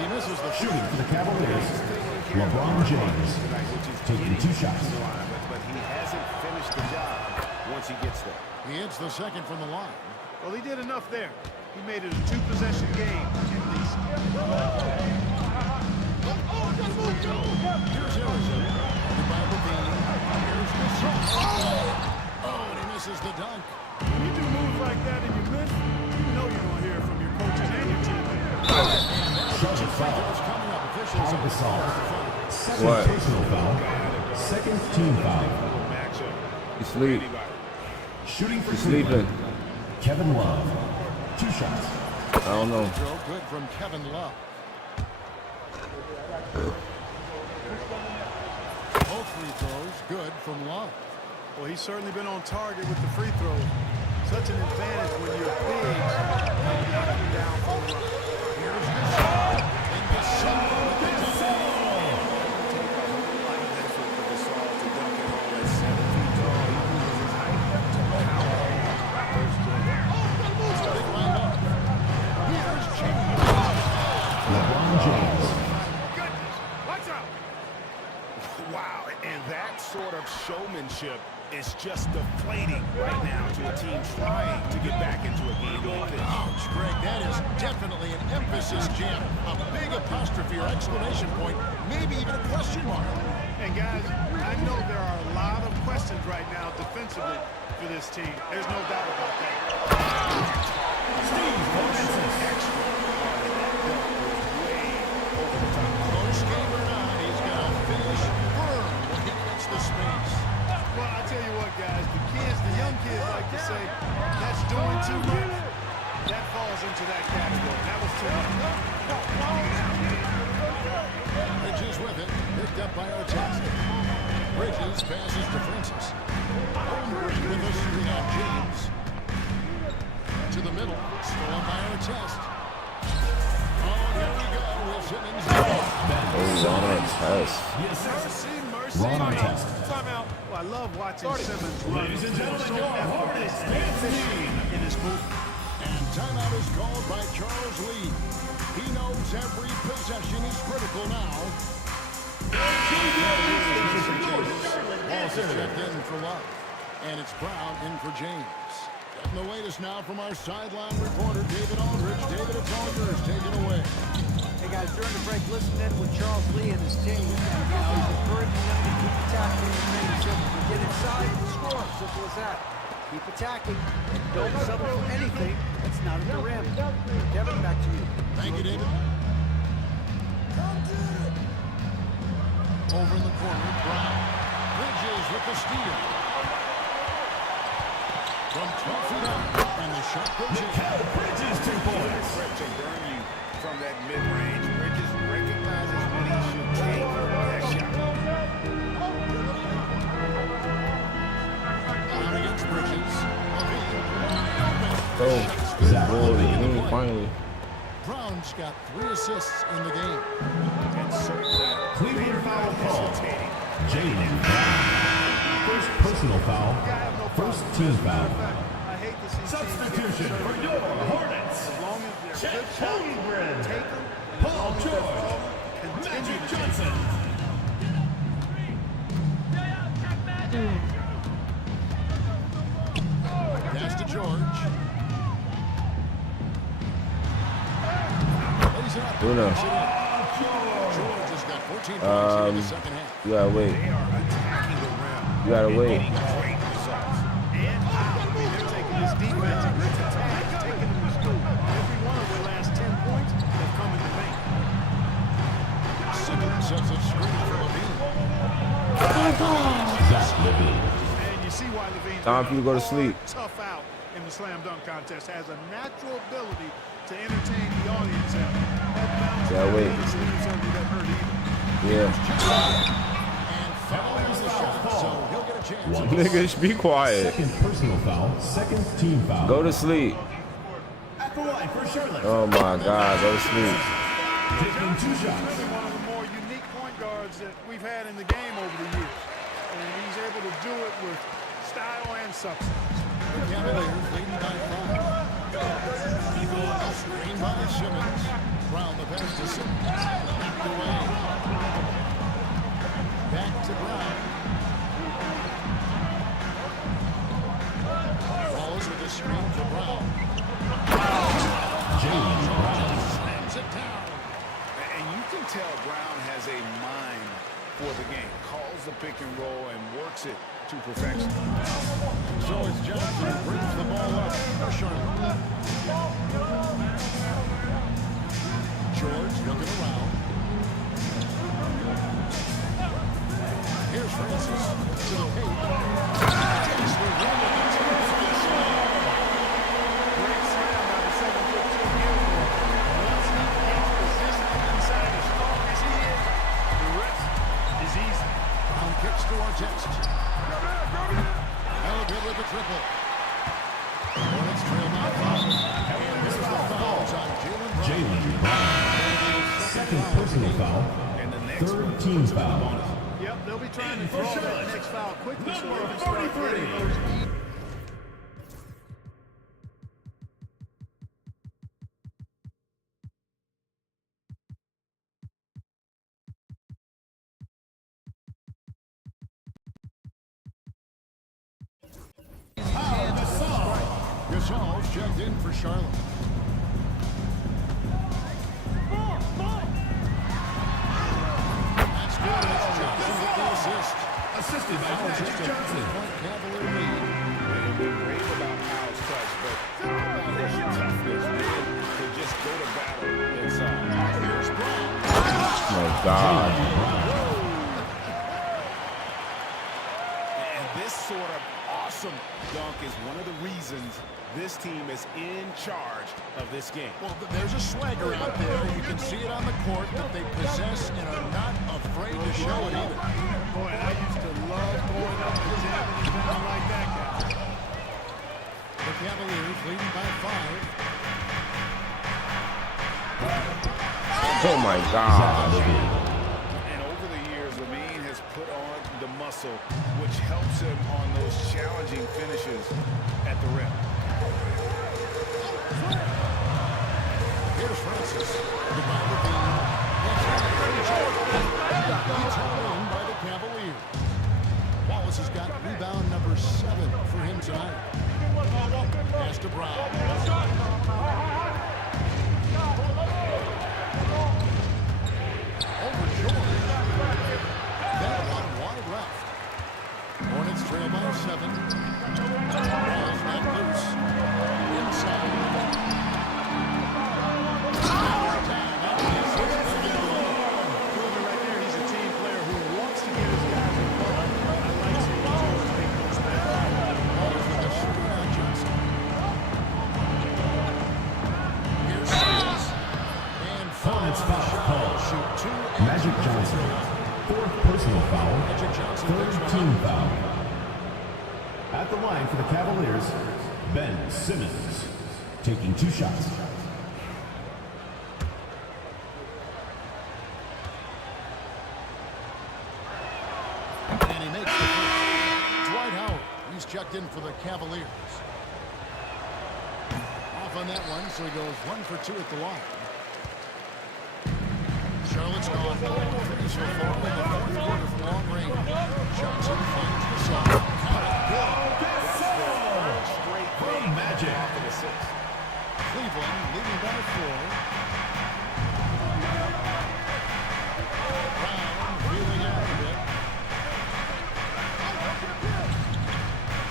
He misses the Shooting for the Cavaliers, LeBron James, taking 2 shots. But he hasn't finished the job once he gets there. He hits the second from the line. Well, he did enough there. He made it a 2-possession game, at least. Here's Harrison. By Levine. Here's Gasol. Oh, and he misses the dunk. When you do moves like that and you miss, you know you're going to hear from your coaches and your team. Second foul. Pau Gasol. Second personal foul. Second team foul. You sleep. Shooting for You sleeping. Kevin Love. 2 shots. I don't know. Throw good from Kevin Love. Both free throws good from Love. Well, he's certainly been on target with the free throw. Such an advantage when you're big and knock you down for a run. Here's Gasol. And Gasol with the dunk. Take a whole lot of effort for Gasol to dunk it all at 7 feet tall. He uses his height to power first game. It's a big lineup. Here's James. LeBron James. Goodness, watch out. Wow, and that sort of showmanship is just deflating right now to a team trying to get back into a game like this. Ouch, Greg, that is definitely an emphasis jam. A big apostrophe or exclamation point, maybe even a question mark. And guys, I know there are a lot of questions right now defensively for this team. There's no doubt about that. Close game or not, he's got to finish firm when he gets the space. Well, I tell you what, guys, the young kids like to say, that's doing too much. That falls into that category. That was too much. Bridges with it, picked up by Artest. Bridges passes to Francis. Holmgren with a screen on James. To the middle, stolen by Artest. Oh, here we go with Simmons. Ron Artest. Timeout. Well, I love watching Simmons run. Ladies and gentlemen, your Hornets so dance efficient team. in his movement. And timeout is called by Charles Lee. He knows every possession is critical now. Also checked in for Love. And it's Brown in for James. Getting the latest now from our sideline reporter, David Aldridge. David, it's all yours. Take it away. Hey guys, during the break, listen in with Charles Lee and his team. He's encouraging them to keep attacking and remaining simple. Get inside and score. Simple as that. Keep attacking and don't settle for anything that's not at the rim. Kevin, back to you. Thank you, David. Over in the corner, Brown. Bridges with the steal. From 12 feet out, and the shot goes in. Bridges 2 points. Threat to burn you from that mid-range. Bridges recognizes when he should take that shot. Down against Bridges. Oh, finally. Brown's got 3 assists in the game. And certainly Cleveland foul call. hesitating. Jaden Brown. First personal foul. First team foul. I hate to see Substitution for your Hornets. as long as they're Chet good shots, Holmgren. take them. Paul George. Magic Johnson. Pass to George. Lays it up. Bruno. George has got 14 points in the second half. You gotta wait. They are attacking the rim. You gotta wait. Getting great results. And they're taking this defense and this attack, taking them to school. Every one of their last 10 points have come in the paint. Simmons sets a screen for Levine. Zach Levine. And you see why Levine's Time for you to go to hard, sleep. Tough out in the slam dunk contest. Has a natural ability to entertain the audience. And that bounce Yeah, wait. certainly doesn't hurt either. Yeah. And foul on the shot, so he'll get a chance. Niggas, be quiet. Second personal foul, second team foul. Go to sleep. At the line for Charlotte. Oh my God, go to sleep. Taking 2 shots. One of the more unique point guards that we've had in the game over the years. And he's able to do it with style and substance. The Cavaliers leading by 5. Screen by Simmons. Brown the pass to Simmons. Knocked away. Back to Brown. Wallace with a screen for Brown. James Brown slams it down. And you can tell Brown has a mind for the game. Calls the pick and roll and works it to perfection. So it's Johnson who brings the ball up for Charlotte. George looking around. Here's Francis to the paint. Takes the run of the team for the slam. Great slam by the 7'2" Gilmore. Once he gets positioned inside as strong as he is, the rest is easy. Brown kicks to Artest. Elliott with the triple. Hornets trail by 5. And there's the fouls on Jalen Brown. second personal foul, third team foul. Yep, they'll be trying to draw that next foul quickly so they can start getting those. Gasol's checked in for Charlotte. That's good. It's Johnson with the assist. Assisted by Magic Johnson. Cavalier lead. They've been great about Kyle's touch, but about his toughness, man, to just go to battle inside. Here's Brown. Oh my God. And this sort of awesome dunk is one of the reasons this team is in charge of this game. Well, there's a swagger out there. You can see it on the court that they possess and are not afraid to show it either. Boy, I used to love going up and jamming and down like that guy. The Cavaliers leading by 5. Oh my God. And over the years, Lamine has put on the muscle, which helps him on those challenging finishes at the rim. Here's Francis. The ball to Bean. He's held in by the Cavaliers. Wallace has got rebound number 7 for him tonight. Pass to Brown. Over George. That one wide left. Hornets trail by 7. Ball's not loose. Inside. Right there, he's a team player who wants to get his guys involved. I like seeing George make those passes. Johnson. Here's Simmons. And Hornets foul call. Shoot 2. Magic Johnson, fourth personal foul, third team foul. At the line for the Cavaliers, Ben Simmons, taking 2 shots. And he makes the first. Dwight Howard, he's checked in for the Cavaliers. Off on that one, so he goes 1 for 2 at the line. Charlotte's gone 0 for 3 so far in the fourth quarter from long range. Johnson finds the side. From Magic. Cleveland leading by 4. Brown feeling out a bit.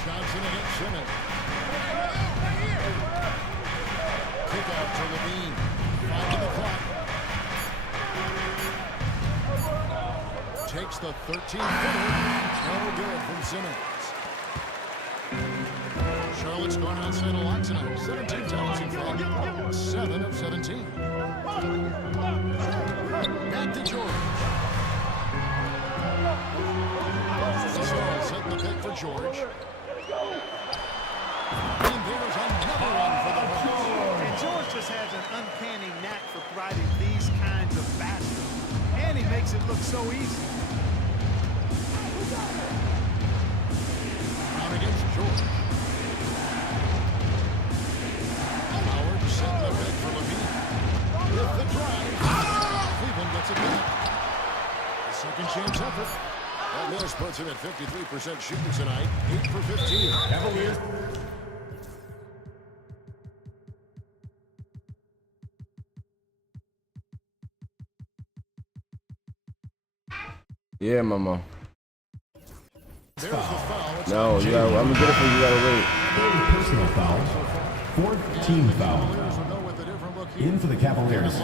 Johnson against Simmons. Kick out to Levine. 5 to the clock. Takes the 13-footer. No good from Simmons. Charlotte's gone outside a lot tonight. 17 times in front. 7 of 17. Back to George. makes it look so easy. Out against George. Howard setting the pick for Levine. With the drive. Cleveland gets it back. A second chance effort. That miss puts him at 53% shooting tonight. 8 for 15. Cavaliers. Yeah, mama. There's the foul. It's No, you gotta, I'm gonna get it for you. You gotta wait. Third personal foul. Fourth team foul. In for the Cavaliers,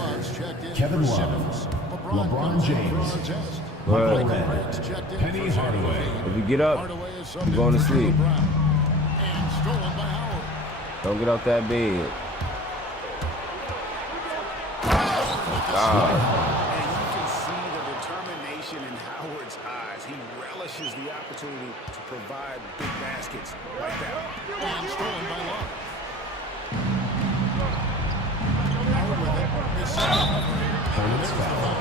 Kevin Love, LeBron James, Michael Red, Penny Hardaway. If you get up, you're going to sleep. Don't get out that bed. God. And you can see the determination in Howard's eyes. He relishes the opportunity to provide big baskets like that. And stolen by Love. Howard with it. Opponent's foul.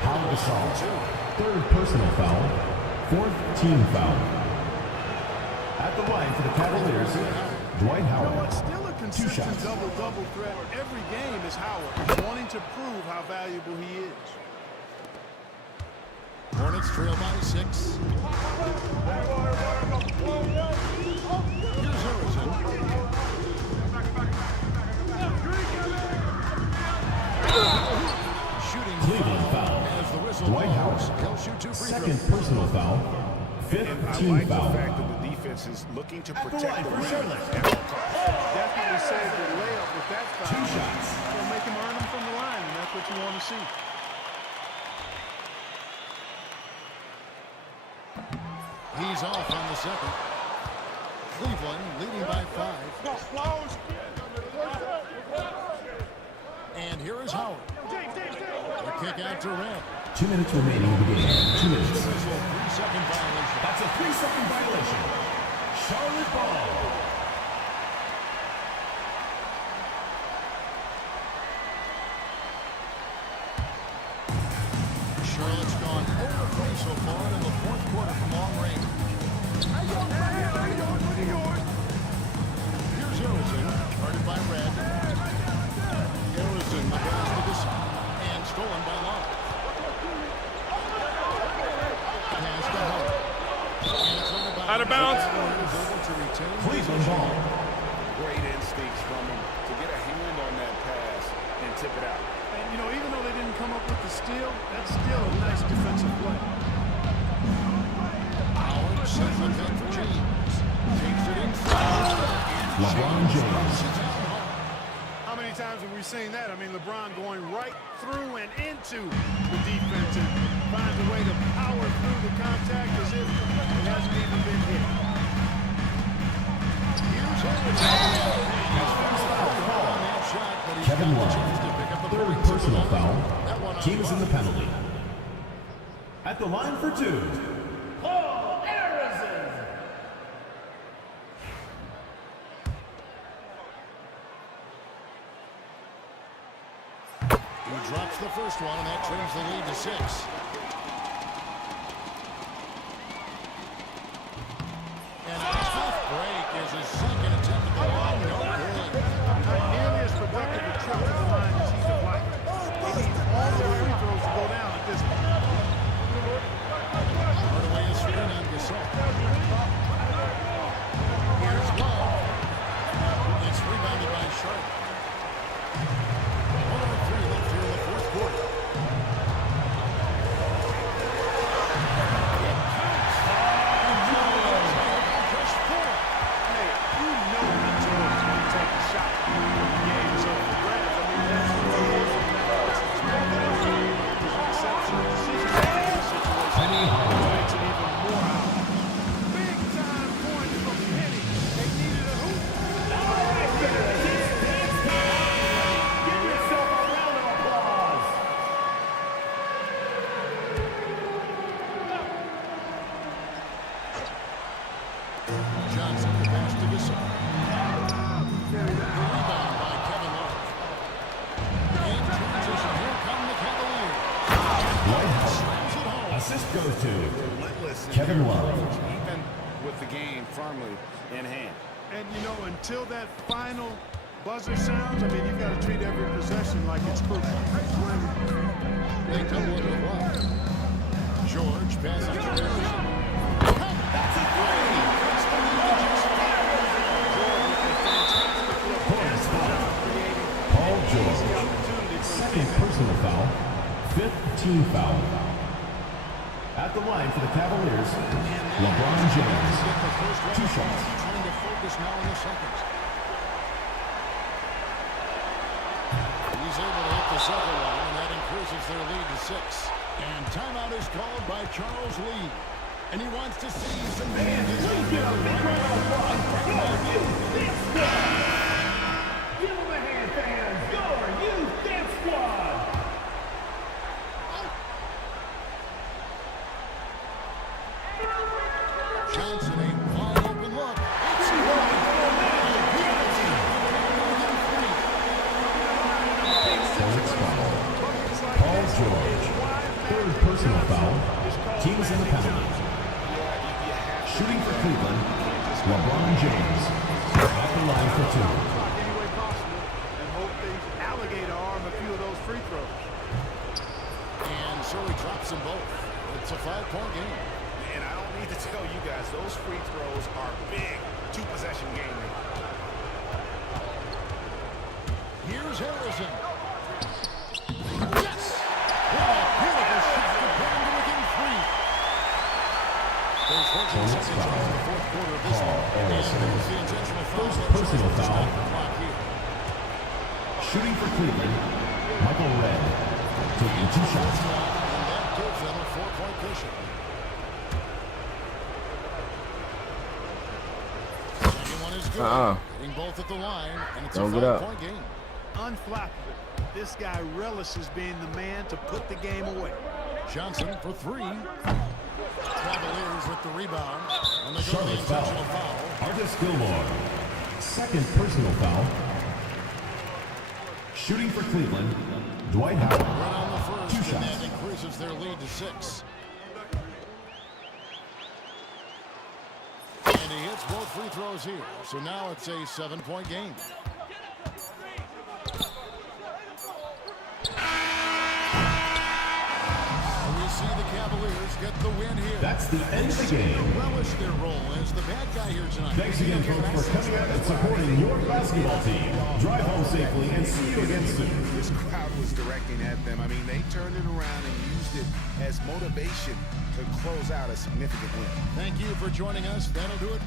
Paul Gasol. Third personal foul. Fourth team foul. At the line for the Cavaliers, Dwight Howard. Still a 2 consistent shots. double-double threat every game is Howard, wanting to prove how valuable he is. Hornets trail by 6. Here's Harrison. Shooting Cleveland foul. as the whistle Dwight blows. Howard. He'll shoot 2 free Second throws. personal foul. Fifth And I team like foul. the fact that the defense is looking to protect the rim at all costs. Definitely saved the layup with that foul. 2 shots. It'll make him earn them from the line, and that's what you want to see. He's off on the second. Cleveland leading by 5. And here is Howard. The kick out to Red. 2 minutes remaining in the game. 2 minutes. Whistle, 3-second violation. That's a 3-second violation. Charlotte ball. Charlotte's gone 0-3 so far in the fourth quarter from long range. Here's Harrison, guarded by Red. Harrison, the pass to this, and stolen by Love. Pass to Howard. And it's on the bounce. Out of bounds. Cleveland ball. Great instincts from him to get a hand on that pass and tip it out. And, you know, even though they didn't come up with the steal, that's still a nice defensive play. Howard sends the pick for James. Takes it inside. LeBron James. How many times have we seen that? I mean, LeBron going right through and into the defense and finds a way to power through the contact as if it hasn't even been hit. Kevin Love. Third personal foul. Kings in the penalty. At the line for 2. He drops the first one, and that turns the lead to 6. And a tough break is his second attempt at the line. No good. Not nearly as productive a trip to the line as he'd have liked. He needs all the free throws to go down at this point. Hardaway is screen on Gasol. Here's Love. It's rebounded by Charlotte. 103 left here in the fourth quarter. goes to Relentless in Kevin their Love. approach, even with the game firmly in hand. And, you know, until that final buzzer sounds, I mean, you've got to treat every possession like it's crucial. They double it with Love. George passes to Harrison. That's a three. Hornets foul. Paul George. Second personal foul. Fifth team foul. At the line for the Cavaliers, LeBron James. 2 shots. Trying to focus now in the seconds. He's able to hit the second one, and that increases their lead to 6. And timeout is called by Charles Lee. And he wants to see some fans. Give him a hand, fans. Your youth dance squad. Johnson, a wide open look. It's Hornets foul. Paul George. Third personal foul. Teams in the penalty. Shooting for Cleveland, LeBron James. At the line for 2. Any way possible, and hope they alligator arm a few of those free throws. And so he drops them both. It's a 5-point game. And I don't need to tell you guys, those free throws are big 2-possession game. Here's Harrison. Yes! What a beautiful shot to bring him to within 3. There's 14 seconds left in the fourth quarter of this one. And there's the intentional foul. First personal foul. Shooting for Cleveland, Michael Redd. Taking 2 shots. And that gives them a 4-point cushion. Second one is good. Hitting both at the line, and it's a 5-point game. Unflappable. This guy relishes being the man to put the game away. Johnson for 3. Cavaliers with the rebound. And they go to the Charlotte intentional foul. foul. Artis Gilmore. Second personal foul. Shooting for Cleveland, Dwight Howard. Right on the first, 2 and shots. that increases their lead to 6. And he hits both free throws here. So now it's a 7-point game. We see the Cavaliers get the win here. That's the end of the game. Relish their role as the bad guy here tonight. Thanks again, folks, for coming out and supporting your basketball team. Drive home safely and see you again soon. This crowd was directing at them. I mean, they turned it around and used it as motivation to close out a significant win. Thank you for joining us. That'll do it